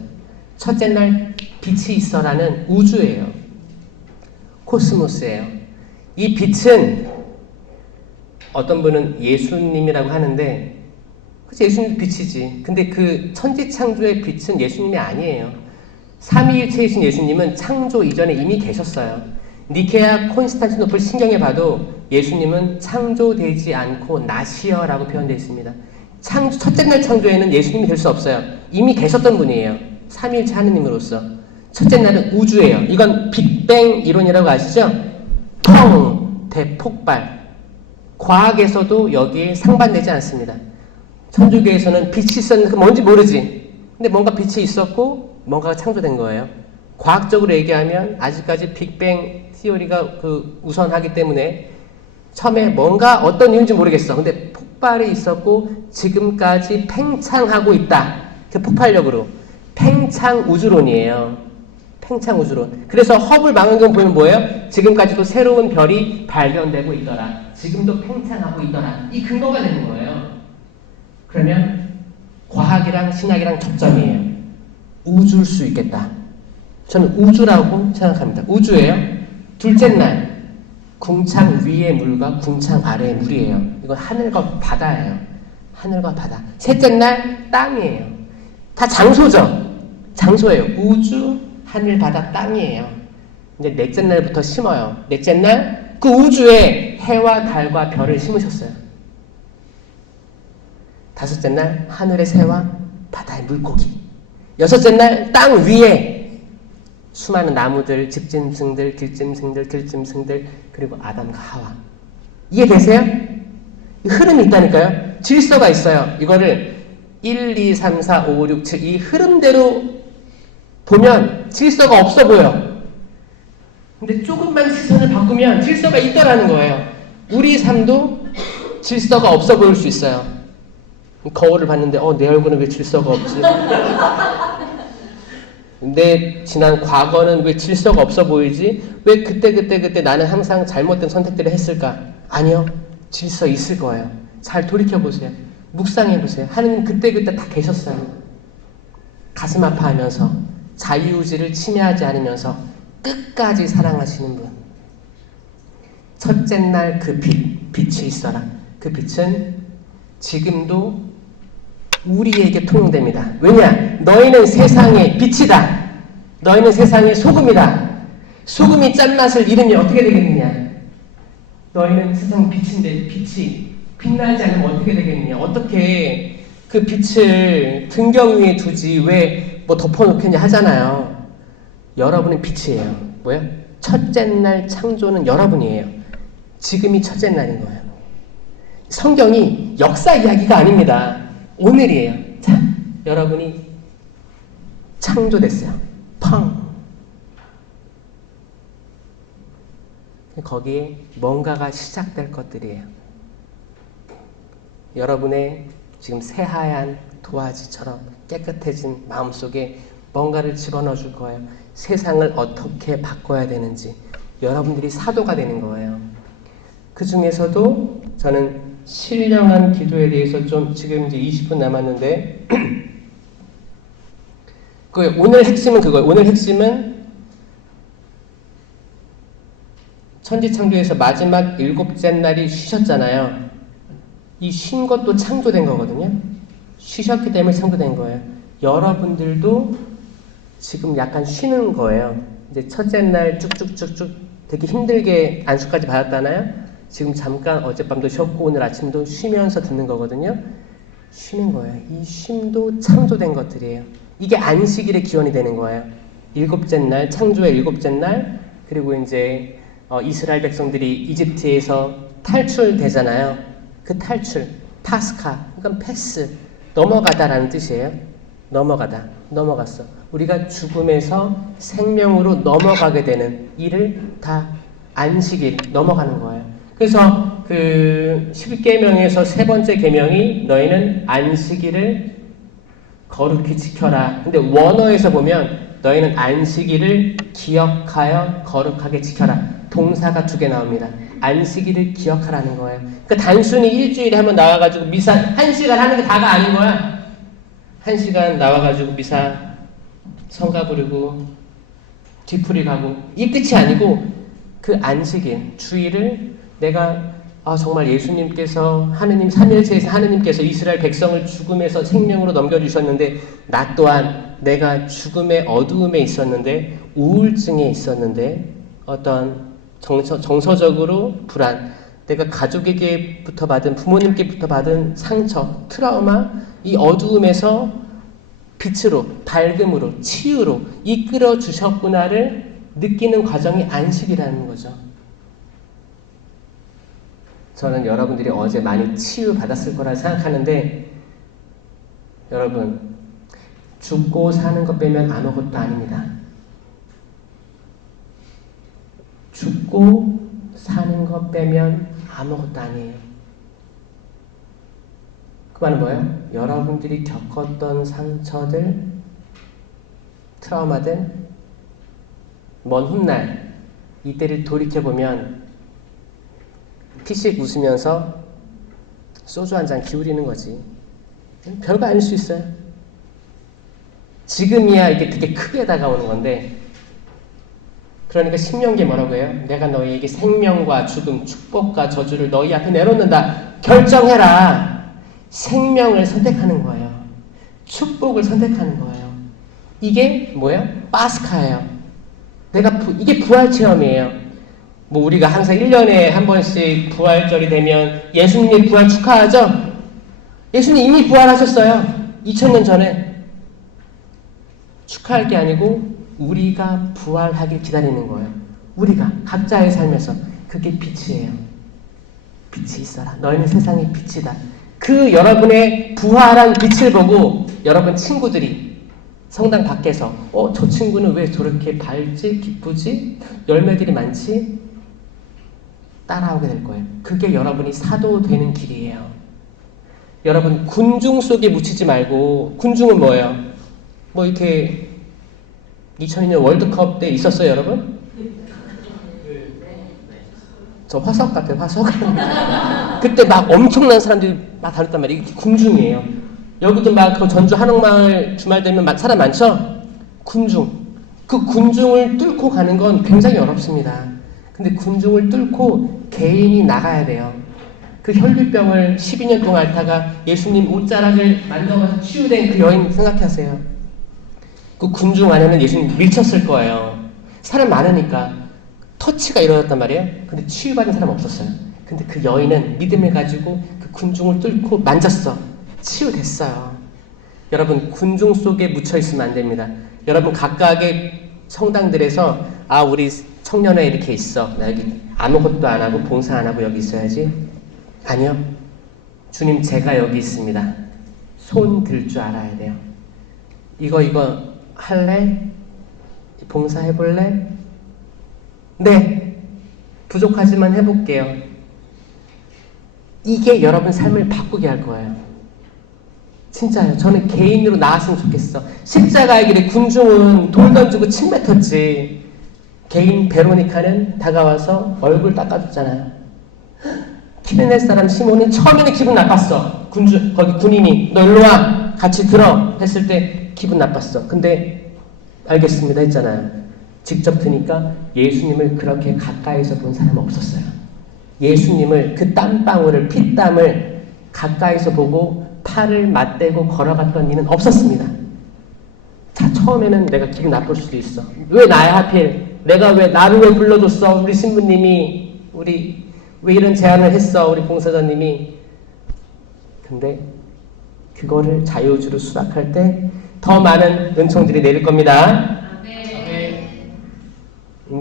첫째 날 빛이 있어라는 우주예요. 코스모스예요. 이 빛은 어떤 분은 예수님이라고 하는데 그치, 예수님도 빛이지. 근데 그 천지창조의 빛은 예수님이 아니에요. 삼위일체이신 예수님은 창조 이전에 이미 계셨어요. 니케아 콘스탄티노플 신경에 봐도 예수님은 창조되지 않고 나시어라고 표현되어 있습니다. 첫째 날 창조에는 예수님이 될 수 없어요. 이미 계셨던 분이에요. 삼위일체 하느님으로서. 첫째 날은 우주예요. 이건 빅뱅 이론이라고 아시죠? 펑! 대폭발. 과학에서도 여기에 상반되지 않습니다. 천주교에서는 빛이 있었는데 뭔지 모르지. 근데 뭔가 빛이 있었고 뭔가가 창조된 거예요. 과학적으로 얘기하면 아직까지 빅뱅 티오리가 우선하기 때문에 처음에 뭔가 어떤 이유인지 모르겠어. 근데 폭발이 있었고 지금까지 팽창하고 있다. 그 폭발력으로. 팽창 우주론이에요. 팽창 우주론. 그래서 허블 망원경 보면 뭐예요? 지금까지도 새로운 별이 발견되고 있더라. 지금도 팽창하고 있더라. 이 근거가 되는 거예요. 그러면 과학이랑 신학이랑 접점이에요. 우주일 수 있겠다. 저는 우주라고 생각합니다. 우주예요. 둘째 날 궁창 위의 물과 궁창 아래의 물이에요. 이건 하늘과 바다예요. 하늘과 바다. 셋째 날 땅이에요. 다 장소죠. 장소예요. 우주, 하늘, 바다, 땅이에요. 이제 넷째 날부터 심어요. 넷째 날 그 우주에 해와 달과 별을 심으셨어요. 다섯째 날 하늘의 새와 바다의 물고기. 여섯째 날 땅 위에 수많은 나무들, 집짐승들, 길짐승들, 들짐승들, 그리고 아담과 하와. 이해되세요? 흐름이 있다니까요. 질서가 있어요. 이거를 1, 2, 3, 4, 5, 6, 7 이 흐름대로 보면 질서가 없어 보여. 근데 조금만 시선을 바꾸면 질서가 있더라는 거예요. 우리 삶도 질서가 없어 보일 수 있어요. 거울을 봤는데 내 얼굴은 왜 질서가 없지? 내 지난 과거는 왜 질서가 없어 보이지? 왜 그때 나는 항상 잘못된 선택들을 했을까? 아니요. 질서 있을 거예요. 잘 돌이켜보세요. 묵상해보세요. 하느님 그때 다 계셨어요. 가슴 아파하면서 자유의지를 침해하지 않으면서 끝까지 사랑하시는 분. 첫째 날 그 빛이 있어라. 그 빛은 지금도 우리에게 통용됩니다. 왜냐? 너희는 세상의 빛이다. 너희는 세상의 소금이다. 소금이 짠맛을 잃으면 어떻게 되겠느냐? 너희는 세상 빛인데 빛이 빛나지 않으면 어떻게 되겠느냐? 어떻게 그 빛을 등경 위에 두지 왜 뭐 덮어놓겠냐 하잖아요. 여러분은 빛이에요. 뭐야? 첫째 날 창조는 여러분이에요. 지금이 첫째 날인 거예요. 성경이 역사 이야기가 아닙니다. 오늘이에요. 자, 여러분이 창조됐어요. 펑. 거기에 뭔가가 시작될 것들이에요. 여러분의 지금 새하얀 도화지처럼 깨끗해진 마음속에 뭔가를 집어넣어 줄 거예요. 세상을 어떻게 바꿔야 되는지 여러분들이 사도가 되는 거예요. 그 중에서도 저는 신령한 기도에 대해서 좀 지금 이제 20분 남았는데 오늘 핵심은 그거예요. 오늘 핵심은 천지창조에서 마지막 7째 날이 쉬셨잖아요. 이 쉰 것도 창조된 거거든요. 쉬셨기 때문에 창조된 거예요. 여러분들도 지금 약간 쉬는 거예요. 이제 첫째 날 쭉쭉쭉쭉 되게 힘들게 안수까지 받았잖아요. 지금 잠깐 어젯밤도 쉬었고 오늘 아침도 쉬면서 듣는 거거든요. 쉬는 거예요. 이 쉼도 창조된 것들이에요. 이게 안식일의 기원이 되는 거예요. 7째 날, 창조의 7째 날, 그리고 이제 이스라엘 백성들이 이집트에서 탈출되잖아요. 그 탈출, 파스카, 그러니까 패스, 넘어가다라는 뜻이에요. 넘어가다, 넘어갔어. 우리가 죽음에서 생명으로 넘어가게 되는 일을 다 안식일 넘어가는 거예요. 그래서 그 10계명에서 세 번째 계명이 너희는 안식일을 거룩히 지켜라. 근데 원어에서 보면 너희는 안식일을 기억하여 거룩하게 지켜라. 동사가 2개 나옵니다. 안식일을 기억하라는 거예요. 그러니까 단순히 일주일에 한번 나와가지고 미사 1시간 하는 게 다가 아닌 거야. 1시간 나와가지고 미사 성가 부르고 뒤풀이 가고 이 끝이 아니고 그 안식일 주일을 내가 정말 예수님께서 하느님 삼일체에서 하느님께서 이스라엘 백성을 죽음에서 생명으로 넘겨주셨는데 나 또한 내가 죽음의 어두움에 있었는데 우울증에 있었는데 어떤 정서적으로 불안, 내가 가족에게부터 받은 부모님께부터 받은 상처, 트라우마, 이 어두움에서 빛으로, 밝음으로, 치유로 이끌어 주셨구나를 느끼는 과정이 안식이라는 거죠. 저는 여러분들이 어제 많이 치유받았을 거라 생각하는데 여러분 죽고 사는 것 빼면 아무것도 아닙니다. 죽고 사는 것 빼면 아무것도 아니에요. 그 말은 뭐예요? 여러분들이 겪었던 상처들, 트라우마들, 먼 훗날 이때를 돌이켜보면 피식 웃으면서 소주 한 잔 기울이는 거지. 별거 아닐 수 있어요. 지금이야 이게 되게 크게 다가오는 건데 그러니까 신명기에 뭐라고 해요? 내가 너희에게 생명과 죽음, 축복과 저주를 너희 앞에 내놓는다. 결정해라. 생명을 선택하는 거예요. 축복을 선택하는 거예요. 이게 뭐예요? 파스카예요. 이게 부활 체험이에요. 뭐 우리가 항상 1년에 한 번씩 부활절이 되면 예수님의 부활 축하하죠? 예수님 이미 부활하셨어요. 2000년 전에. 축하할 게 아니고 우리가 부활하길 기다리는 거예요. 우리가 각자의 삶에서 그게 빛이에요. 빛이 있어라. 너희는 세상의 빛이다. 그 여러분의 부활한 빛을 보고 여러분 친구들이 성당 밖에서 저 친구는 왜 저렇게 밝지? 기쁘지? 열매들이 많지? 따라오게 될 거예요. 그게 여러분이 사도 되는 길이에요. 여러분 군중 속에 묻히지 말고 군중은 뭐예요? 뭐 이렇게 2002년 월드컵 때 있었어요, 여러분? 저 화석 같아요, 화석. 그때 막 엄청난 사람들이 막 다녔단 말이에요. 이게 군중이에요. 여기도 막 그 전주 한옥마을 주말 되면 사람 많죠? 군중. 그 군중을 뚫고 가는 건 굉장히 어렵습니다. 근데 군중을 뚫고 개인이 나가야 돼요. 그 혈류병을 12년 동안 앓다가 예수님 옷자락을 만져서 치유된 그 여인 생각하세요. 그 군중 안에는 예수님 밀쳤을 거예요. 사람 많으니까 터치가 이루어졌단 말이에요. 근데 치유받은 사람 없었어요. 근데 그 여인은 믿음을 가지고 그 군중을 뚫고 만졌어. 치유됐어요. 여러분 군중 속에 묻혀 있으면 안 됩니다. 여러분 각각의 성당들에서 우리 청년회 이렇게 있어. 나 여기 아무것도 안 하고 봉사 안 하고 여기 있어야지. 아니요. 주님 제가 여기 있습니다. 손 들 줄 알아야 돼요. 이거 할래? 봉사해볼래? 네. 부족하지만 해볼게요. 이게 여러분 삶을 바꾸게 할 거예요. 진짜요. 저는 개인으로 나왔으면 좋겠어. 십자가의 길에 군중은 돌 던지고 침 뱉었지. 개인 베로니카는 다가와서 얼굴 닦아줬잖아요. 키르네 사람 시몬은 처음에는 기분 나빴어. 거기 군인이 너 일로 와. 같이 들어. 했을 때 기분 나빴어. 근데 알겠습니다 했잖아요. 직접 드니까 예수님을 그렇게 가까이서 본 사람은 없었어요. 예수님을 그 땀방울을 피땀을 가까이서 보고 팔을 맞대고 걸어갔던 이는 없었습니다. 자, 처음에는 내가 기분 나쁠 수도 있어. 왜 나야 하필? 나를 왜 불러줬어? 우리 신부님이 왜 이런 제안을 했어? 우리 봉사자님이. 근데 그거를 자유주로 수락할 때 더 많은 은총들이 내릴 겁니다.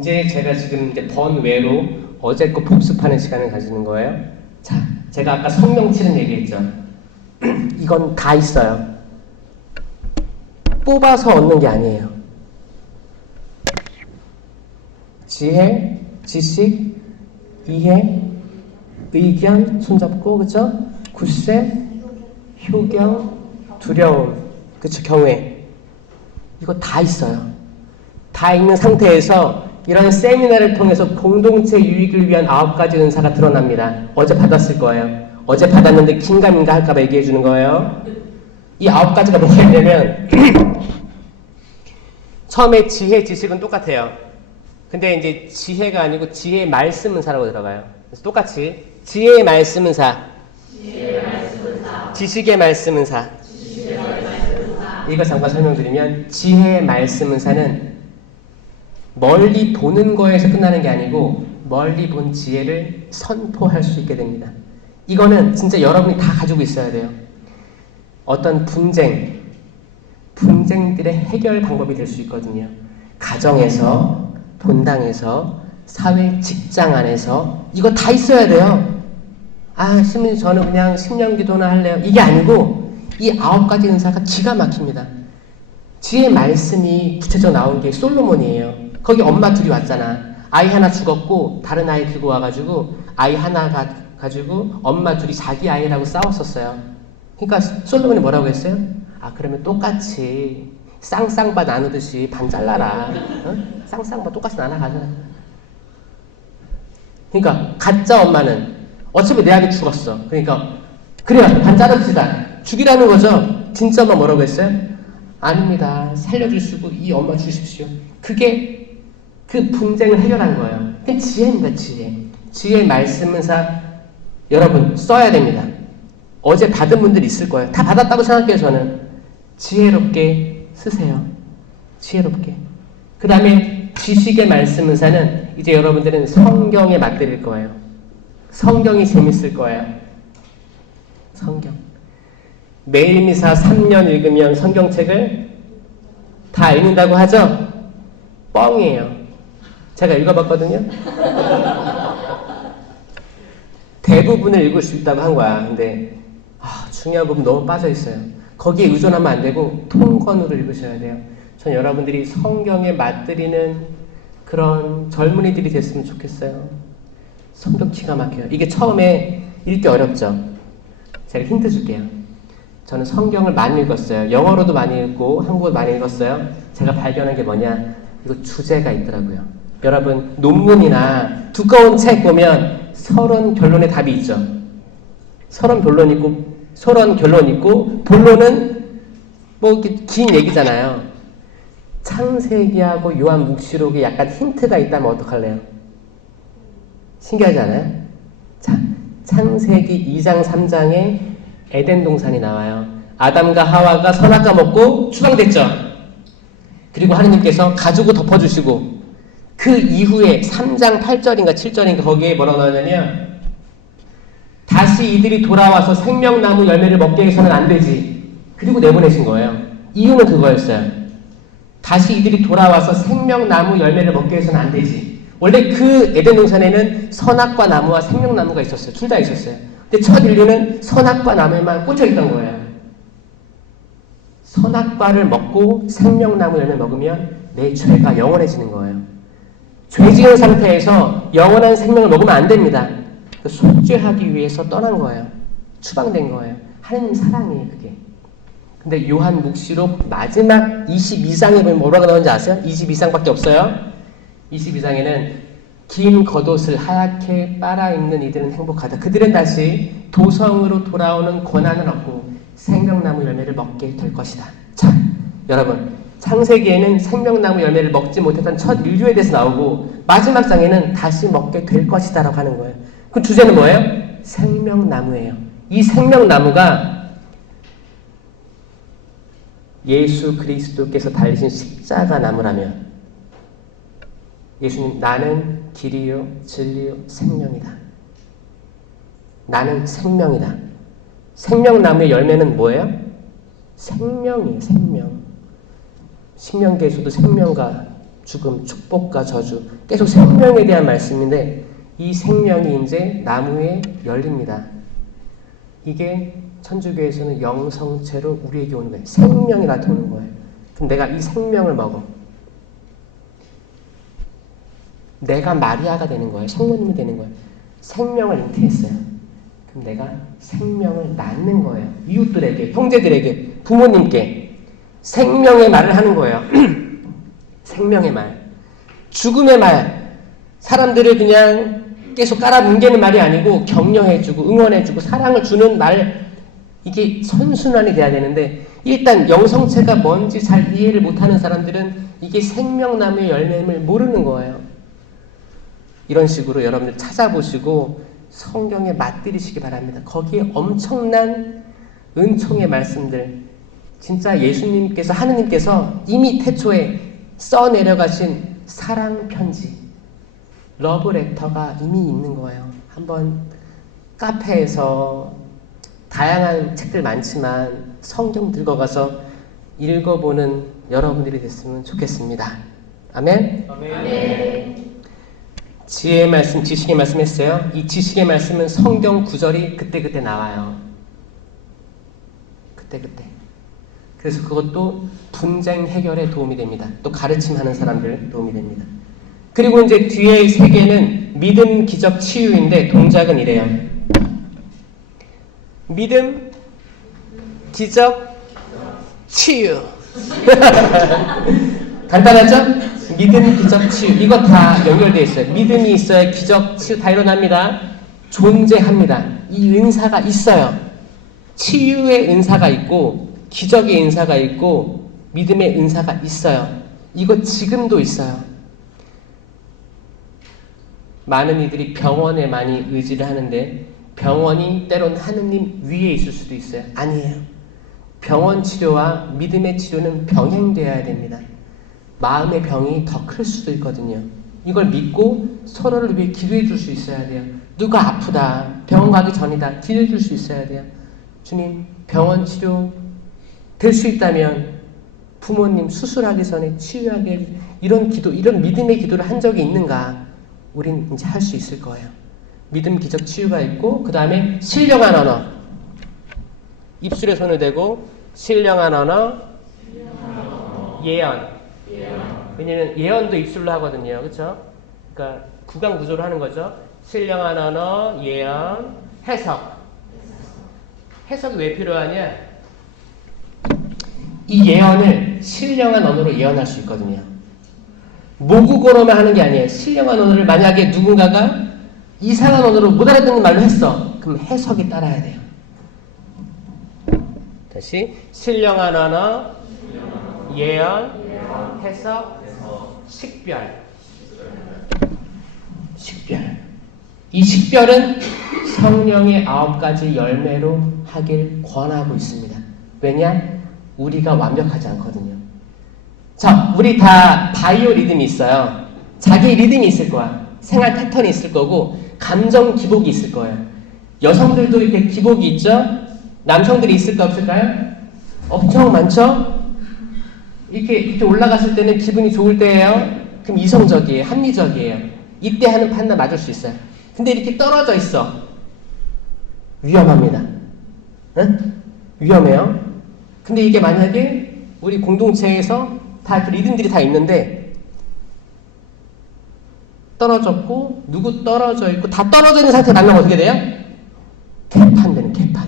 이제 제가 지금 번외로 어제 거 복습하는 시간을 가지는 거예요. 자, 제가 아까 성령치는 얘기했죠. 이건 다 있어요. 뽑아서 얻는 게 아니에요. 지혜, 지식, 이해, 의견, 손잡고, 그쵸? 굳셈, 효경, 두려움, 그쵸? 경외. 이거 다 있어요. 다 있는 상태에서 이런 세미나를 통해서 공동체 유익을 위한 9가지 은사가 드러납니다. 어제 받았을 거예요. 어제 받았는데 긴가민가 할까봐 얘기해 주는 거예요. 이 9가지가 뭐냐면 처음에 지혜, 지식은 똑같아요. 근데 이제 지혜가 아니고 지혜의 말씀 은사라고 들어가요. 그래서 똑같이 지혜의 말씀 은사, 지식의 말씀 은사. 이거 잠깐 설명드리면 지혜의 말씀 은사는 멀리 보는 거에서 끝나는 게 아니고 멀리 본 지혜를 선포할 수 있게 됩니다. 이거는 진짜 여러분이 다 가지고 있어야 돼요. 어떤 분쟁들의 해결 방법이 될 수 있거든요. 가정에서, 본당에서, 사회 직장 안에서 이거 다 있어야 돼요. 아, 신부님 저는 그냥 10년 기도나 할래요. 이게 아니고 이 9가지 은사가 기가 막힙니다. 지혜의 말씀이 구체적으로 나온 게 솔로몬이에요. 거기 엄마 둘이 왔잖아. 아이 하나 죽었고 다른 아이 들고 와가지고 아이 하나 가지고 엄마 둘이 자기 아이라고 싸웠었어요. 그러니까 솔로몬이 뭐라고 했어요? 아, 그러면 똑같이 쌍쌍바 나누듯이 반 잘라라. 어? 쌍쌍바 똑같이 나눠가자. 그러니까 가짜 엄마는 어차피 내 아들 죽었어. 그러니까 그래요, 반 자릅시다. 죽이라는 거죠. 진짜 엄마 뭐라고 했어요? 아닙니다. 살려주시고 이 엄마 주십시오. 그게 그 분쟁을 해결한 거예요. 그게 지혜입니다. 지혜의 말씀은사 여러분 써야 됩니다. 어제 받은 분들 있을 거예요. 다 받았다고 생각해요. 저는 지혜롭게 쓰세요. 지혜롭게. 그 다음에 지식의 말씀은사는 이제 여러분들은 성경에 맞들일 거예요. 성경이 재밌을 거예요. 성경. 매일 미사 3년 읽으면 성경책을 다 읽는다고 하죠? 뻥이에요. 제가 읽어봤거든요. 대부분을 읽을 수 있다고 한 거야. 근데 중요한 부분 너무 빠져 있어요. 거기에 의존하면 안 되고 통건으로 읽으셔야 돼요. 전 여러분들이 성경에 맞들이는 그런 젊은이들이 됐으면 좋겠어요. 성경 기가 막혀요. 이게 처음에 읽기 어렵죠. 제가 힌트 줄게요. 저는 성경을 많이 읽었어요. 영어로도 많이 읽고 한국어도 많이 읽었어요. 제가 발견한 게 뭐냐? 이거 주제가 있더라고요. 여러분 논문이나 두꺼운 책 보면 서론 결론에 답이 있죠. 서론 결론 있고 본론은 뭐 긴 얘기잖아요. 창세기하고 요한묵시록에 약간 힌트가 있다면 어떡할래요? 신기하지 않아요? 자, 창세기 2장 3장에 에덴 동산이 나와요. 아담과 하와가 선악과 먹고 추방됐죠. 그리고 하느님께서 가지고 덮어주시고 그 이후에 3장 8절인가 7절인가 거기에 뭐라고 나오냐면 다시 이들이 돌아와서 생명나무 열매를 먹게 해서는 안 되지. 그리고 내보내신 거예요. 이유는 그거였어요. 다시 이들이 돌아와서 생명나무 열매를 먹게 해서는 안 되지. 원래 그 에덴 동산에는 선악과 나무와 생명나무가 있었어요. 둘 다 있었어요. 근데 첫 인류는 선악과 나무에만 꽂혀 있던 거예요. 선악과를 먹고 생명나무 열매 먹으면 내 죄가 영원해지는 거예요. 죄 지은 상태에서 영원한 생명을 먹으면 안 됩니다. 속죄하기 위해서 떠난 거예요. 추방된 거예요. 하나님 사랑이에요, 그게. 근데 요한묵시록 마지막 22장에 보면 뭐라고 나오는지 아세요? 22장밖에 없어요. 22장에는 긴 겉옷을 하얗게 빨아입는 이들은 행복하다. 그들은 다시 도성으로 돌아오는 권한을 얻고 생명나무 열매를 먹게 될 것이다. 자, 여러분, 창세기에는 생명나무 열매를 먹지 못했던 첫 인류에 대해서 나오고 마지막 장에는 다시 먹게 될 것이다 라고 하는 거예요. 그 주제는 뭐예요? 생명나무예요. 이 생명나무가 예수 그리스도께서 달리신 십자가 나무라면 예수님, 나는 길이요 진리요 생명이다. 나는 생명이다. 생명나무의 열매는 뭐예요? 생명이에요. 생명. 신명기에서도 생명과 죽음, 축복과 저주, 계속 생명에 대한 말씀인데 이 생명이 이제 나무에 열립니다. 이게 천주교에서는 영성체로 우리에게 오는 거예요. 생명이 나한테 오는 거예요. 그럼 내가 이 생명을 먹어. 내가 마리아가 되는 거예요. 성모님이 되는 거예요. 생명을 잉태했어요. 그럼 내가 생명을 낳는 거예요. 이웃들에게, 형제들에게, 부모님께 생명의 말을 하는 거예요. 생명의 말. 죽음의 말. 사람들을 그냥 계속 깔아뭉개는 말이 아니고 격려해주고 응원해주고 사랑을 주는 말. 이게 선순환이 돼야 되는데 일단 영성체가 뭔지 잘 이해를 못하는 사람들은 이게 생명나무의 열매임을 모르는 거예요. 이런 식으로 여러분들 찾아보시고 성경에 맛들이시기 바랍니다. 거기에 엄청난 은총의 말씀들, 진짜 예수님께서, 하느님께서 이미 태초에 써내려가신 사랑 편지, 러브레터가 이미 있는 거예요. 한번 카페에서 다양한 책들 많지만 성경 들고 가서 읽어보는 여러분들이 됐으면 좋겠습니다. 아멘? 아멘. 지혜의 말씀, 지식의 말씀 했어요. 이 지식의 말씀은 성경 구절이 그때그때 나와요. 그때그때. 그래서 그것도 분쟁 해결에 도움이 됩니다. 또 가르침하는 사람들 도움이 됩니다. 그리고 이제 뒤에 세 개는 믿음, 기적, 치유인데 동작은 이래요. 믿음, 기적, 치유. 간단하죠? 믿음, 기적, 치유. 이거 다 연결되어 있어요. 믿음이 있어야 기적, 치유 다 일어납니다. 존재합니다. 이 은사가 있어요. 치유의 은사가 있고 기적의 은사가 있고 믿음의 은사가 있어요. 이거 지금도 있어요. 많은 이들이 병원에 많이 의지를 하는데 병원이 때론 하느님 위에 있을 수도 있어요. 아니에요. 병원 치료와 믿음의 치료는 병행되어야 됩니다. 마음의 병이 더 클 수도 있거든요. 이걸 믿고 서로를 위해 기도해 줄 수 있어야 돼요. 누가 아프다, 병원 가기 전이다, 기도해 줄 수 있어야 돼요. 주님, 병원 치료 될 수 있다면 부모님 수술하기 전에 치유하게, 이런 기도, 이런 믿음의 기도를 한 적이 있는가? 우린 이제 할 수 있을 거예요. 믿음, 기적, 치유가 있고 그 다음에 신령한 언어. 입술에 손을 대고 신령한 언어, 예언. 왜냐면 예언도 입술로 하거든요. 그렇죠? 그러니까 구강 구조로 하는 거죠. 신령한 언어, 예언, 해석. 해석이 왜 필요하냐? 이 예언을 신령한 언어로 예언할 수 있거든요. 모국어로만 하는 게 아니에요. 신령한 언어를 만약에 누군가가 이상한 언어로 못 알아듣는 말로 했어. 그럼 해석이 따라야 돼요. 다시 신령한 언어, 예언, 해석, 식별. 식별. 이 식별은 성령의 9가지 열매로 하길 권하고 있습니다. 왜냐? 우리가 완벽하지 않거든요. 자, 우리 다 바이오 리듬이 있어요. 자기 리듬이 있을 거야. 생활 패턴이 있을 거고 감정 기복이 있을 거예요. 여성들도 이렇게 기복이 있죠? 남성들이 있을까 없을까요? 엄청 많죠? 이렇게 올라갔을 때는 기분이 좋을 때예요. 그럼 이성적이에요. 합리적이에요. 이때 하는 판단 맞을 수 있어요. 근데 이렇게 떨어져 있어. 위험합니다. 응? 위험해요. 근데 이게 만약에 우리 공동체에서 다 그 리듬들이 다 있는데 떨어졌고 누구 떨어져 있고 다 떨어져 있는 상태에 만나면 어떻게 돼요? 개판되는 개판.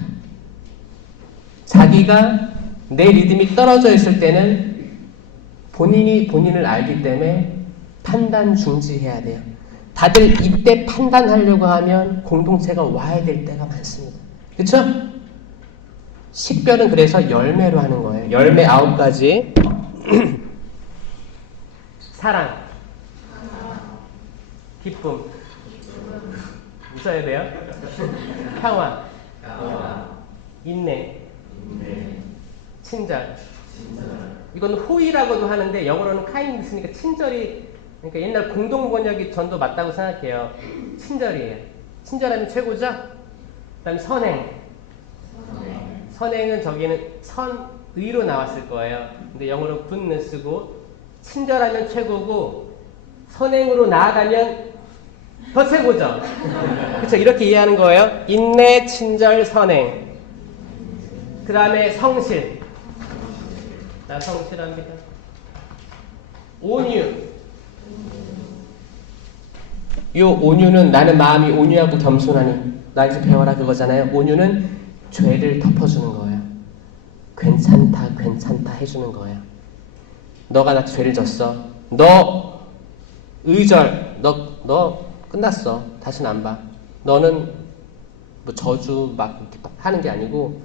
자기가 내 리듬이 떨어져 있을 때는 본인이 본인을 알기 때문에 판단 중지해야 돼요. 다들 이때 판단하려고 하면 공동체가 와야 될 때가 많습니다. 그렇죠? 식별은 그래서 열매로 하는 거예요. 열매 9가지. 사랑, 기쁨, 웃어야 돼요. 평화, 인내, 친절. 이건 호의라고도 하는데 영어로는 kindness니까 친절이, 그러니까 옛날 공동 번역이 전도 맞다고 생각해요. 친절이에요. 친절하면 최고죠. 그다음에 선행. 선행은 저기는 선의로 나왔을 거예요. 근데 영어로 goodness고, 친절하면 최고고 선행으로 나아가면 더 최고죠. 그렇죠? 이렇게 이해하는 거예요. 인내, 친절, 선행. 그 다음에 성실. 나 성실합니다. 온유. 요 온유는 나는 마음이 온유하고 겸손하니 나에게서 배워라 그거잖아요. 온유는 죄를 덮어주는 거예요. 괜찮다 괜찮다 해주는 거예요. 너가 나한테 죄를 졌어. 너 의절 너 끝났어. 다시는 안 봐. 너는 뭐 저주 막 이렇게 하는 게 아니고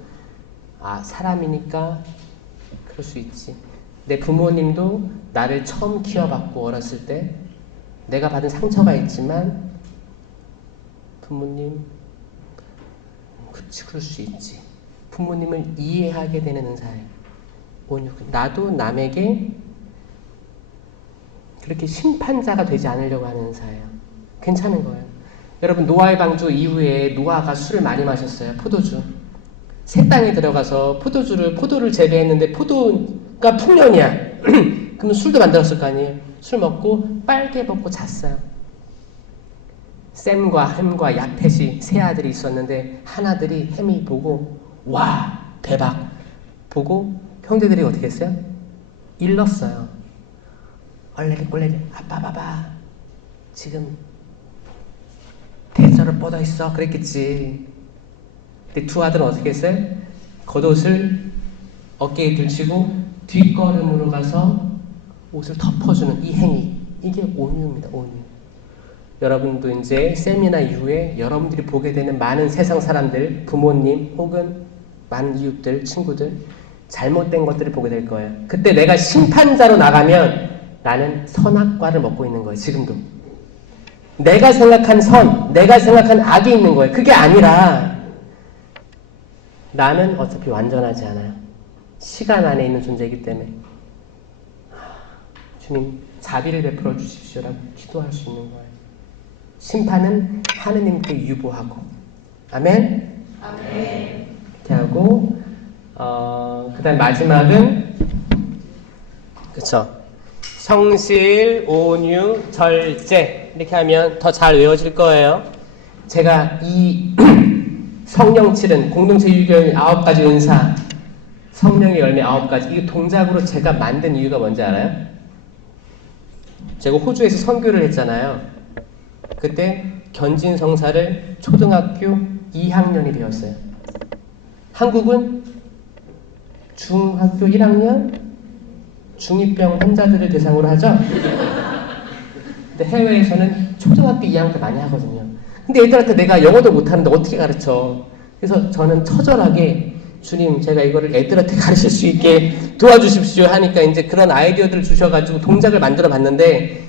사람이니까 그럴 수 있지. 내 부모님도 나를 처음 키워봤고 어렸을 때 내가 받은 상처가 있지만 부모님 그치 그럴 수 있지. 부모님을 이해하게 되는 은사예요. 온유. 나도 남에게 그렇게 심판자가 되지 않으려고 하는 은사예요. 괜찮은 거예요. 여러분 노아의 방주 이후에 노아가 술을 많이 마셨어요. 포도주. 새 땅에 들어가서 포도를 재배했는데 포도가 풍년이야. 그러면 술도 만들었을 거 아니에요. 술 먹고 빨개 벗고 잤어요. 샘과 햄과 야펫이 세 아들이 있었는데 한 아들이 햄이 보고 와 대박 보고 형제들이 어떻게 했어요? 일렀어요. 얼레리 꼴레리 아빠 봐봐 지금 대저를 뻗어 있어 그랬겠지. 근데 두 아들은 어떻게 했어요? 겉옷을 어깨에 들치고 뒷걸음으로 가서 옷을 덮어주는 이 행위, 이게 온유입니다. 온유. 여러분도 이제 세미나 이후에 여러분들이 보게 되는 많은 세상 사람들, 부모님 혹은 많은 이웃들, 친구들 잘못된 것들을 보게 될 거예요. 그때 내가 심판자로 나가면 나는 선악과를 먹고 있는 거예요. 지금도. 내가 생각한 선, 내가 생각한 악이 있는 거예요. 그게 아니라 나는 어차피 완전하지 않아요. 시간 안에 있는 존재이기 때문에 주님 자비를 베풀어 주십시오라고 기도할 수 있는 거예요. 심판은 하느님께 유보하고 아멘? 아멘. 이렇게 하고 그 다음 마지막은 그쵸 성실, 온유, 절제 이렇게 하면 더 잘 외워질 거예요. 제가 이 성령칠은 공동체 유교의 9가지 은사 성령의 열매 9가지 이게 동작으로 제가 만든 이유가 뭔지 알아요? 제가 호주에서 선교를 했잖아요. 그때 견진성사를 초등학교 2학년이 배웠어요. 한국은 중학교 1학년 중2병 환자들을 대상으로 하죠. 근데 해외에서는 초등학교 2학년 때 많이 하거든요. 근데 애들한테 내가 영어도 못하는데 어떻게 가르쳐? 그래서 저는 처절하게 주님 제가 이거를 애들한테 가르칠 수 있게 도와주십시오 하니까 이제 그런 아이디어들을 주셔가지고 동작을 만들어 봤는데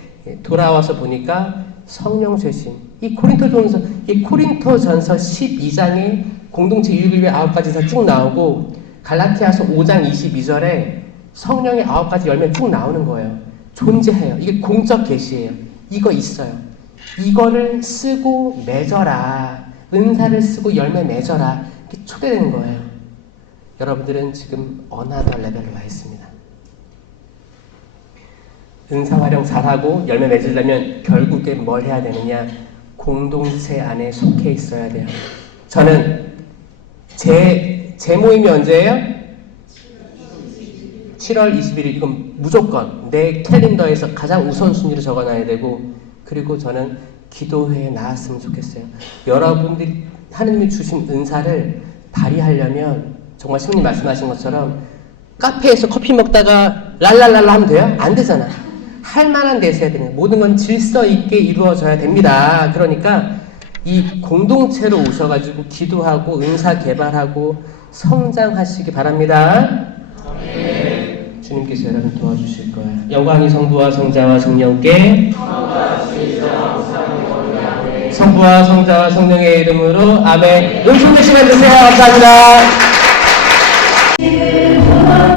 돌아와서 보니까 성령 쇄신 이 코린토전서 12장에 공동체 유익을 위해 9가지가 쭉 나오고 갈라티아서 5장 22절에 성령의 9가지 열매 쭉 나오는 거예요. 존재해요. 이게 공적 계시예요. 이거 있어요. 이거를 쓰고 맺어라. 은사를 쓰고 열매 맺어라. 이렇게 초대되는 거예요. 여러분들은 지금 어나더 레벨로 와 있습니다. 은사 활용 잘하고 열매 맺으려면 결국에 뭘 해야 되느냐? 공동체 안에 속해 있어야 돼요. 저는 제 모임이 언제예요? 7월 21일 이건 무조건 내 캘린더에서 가장 우선순위로 적어놔야 되고 그리고 저는 기도회에 나왔으면 좋겠어요. 여러분들이 하느님이 주신 은사를 발휘하려면 정말 신부님 말씀하신 것처럼 카페에서 커피 먹다가 랄랄랄라 하면 돼요? 안 되잖아. 할 만한 데서 해야 되는 모든 건 질서 있게 이루어져야 됩니다. 그러니까 이 공동체로 오셔가지고 기도하고 은사 개발하고 성장하시기 바랍니다. 네. 주님께서 여러분 도와주실 거예요. 영광이 성부와 성자와 성령께 성부와 성자와 성령의 이름으로 아멘. 은총 되시면 드세요. 감사합니다.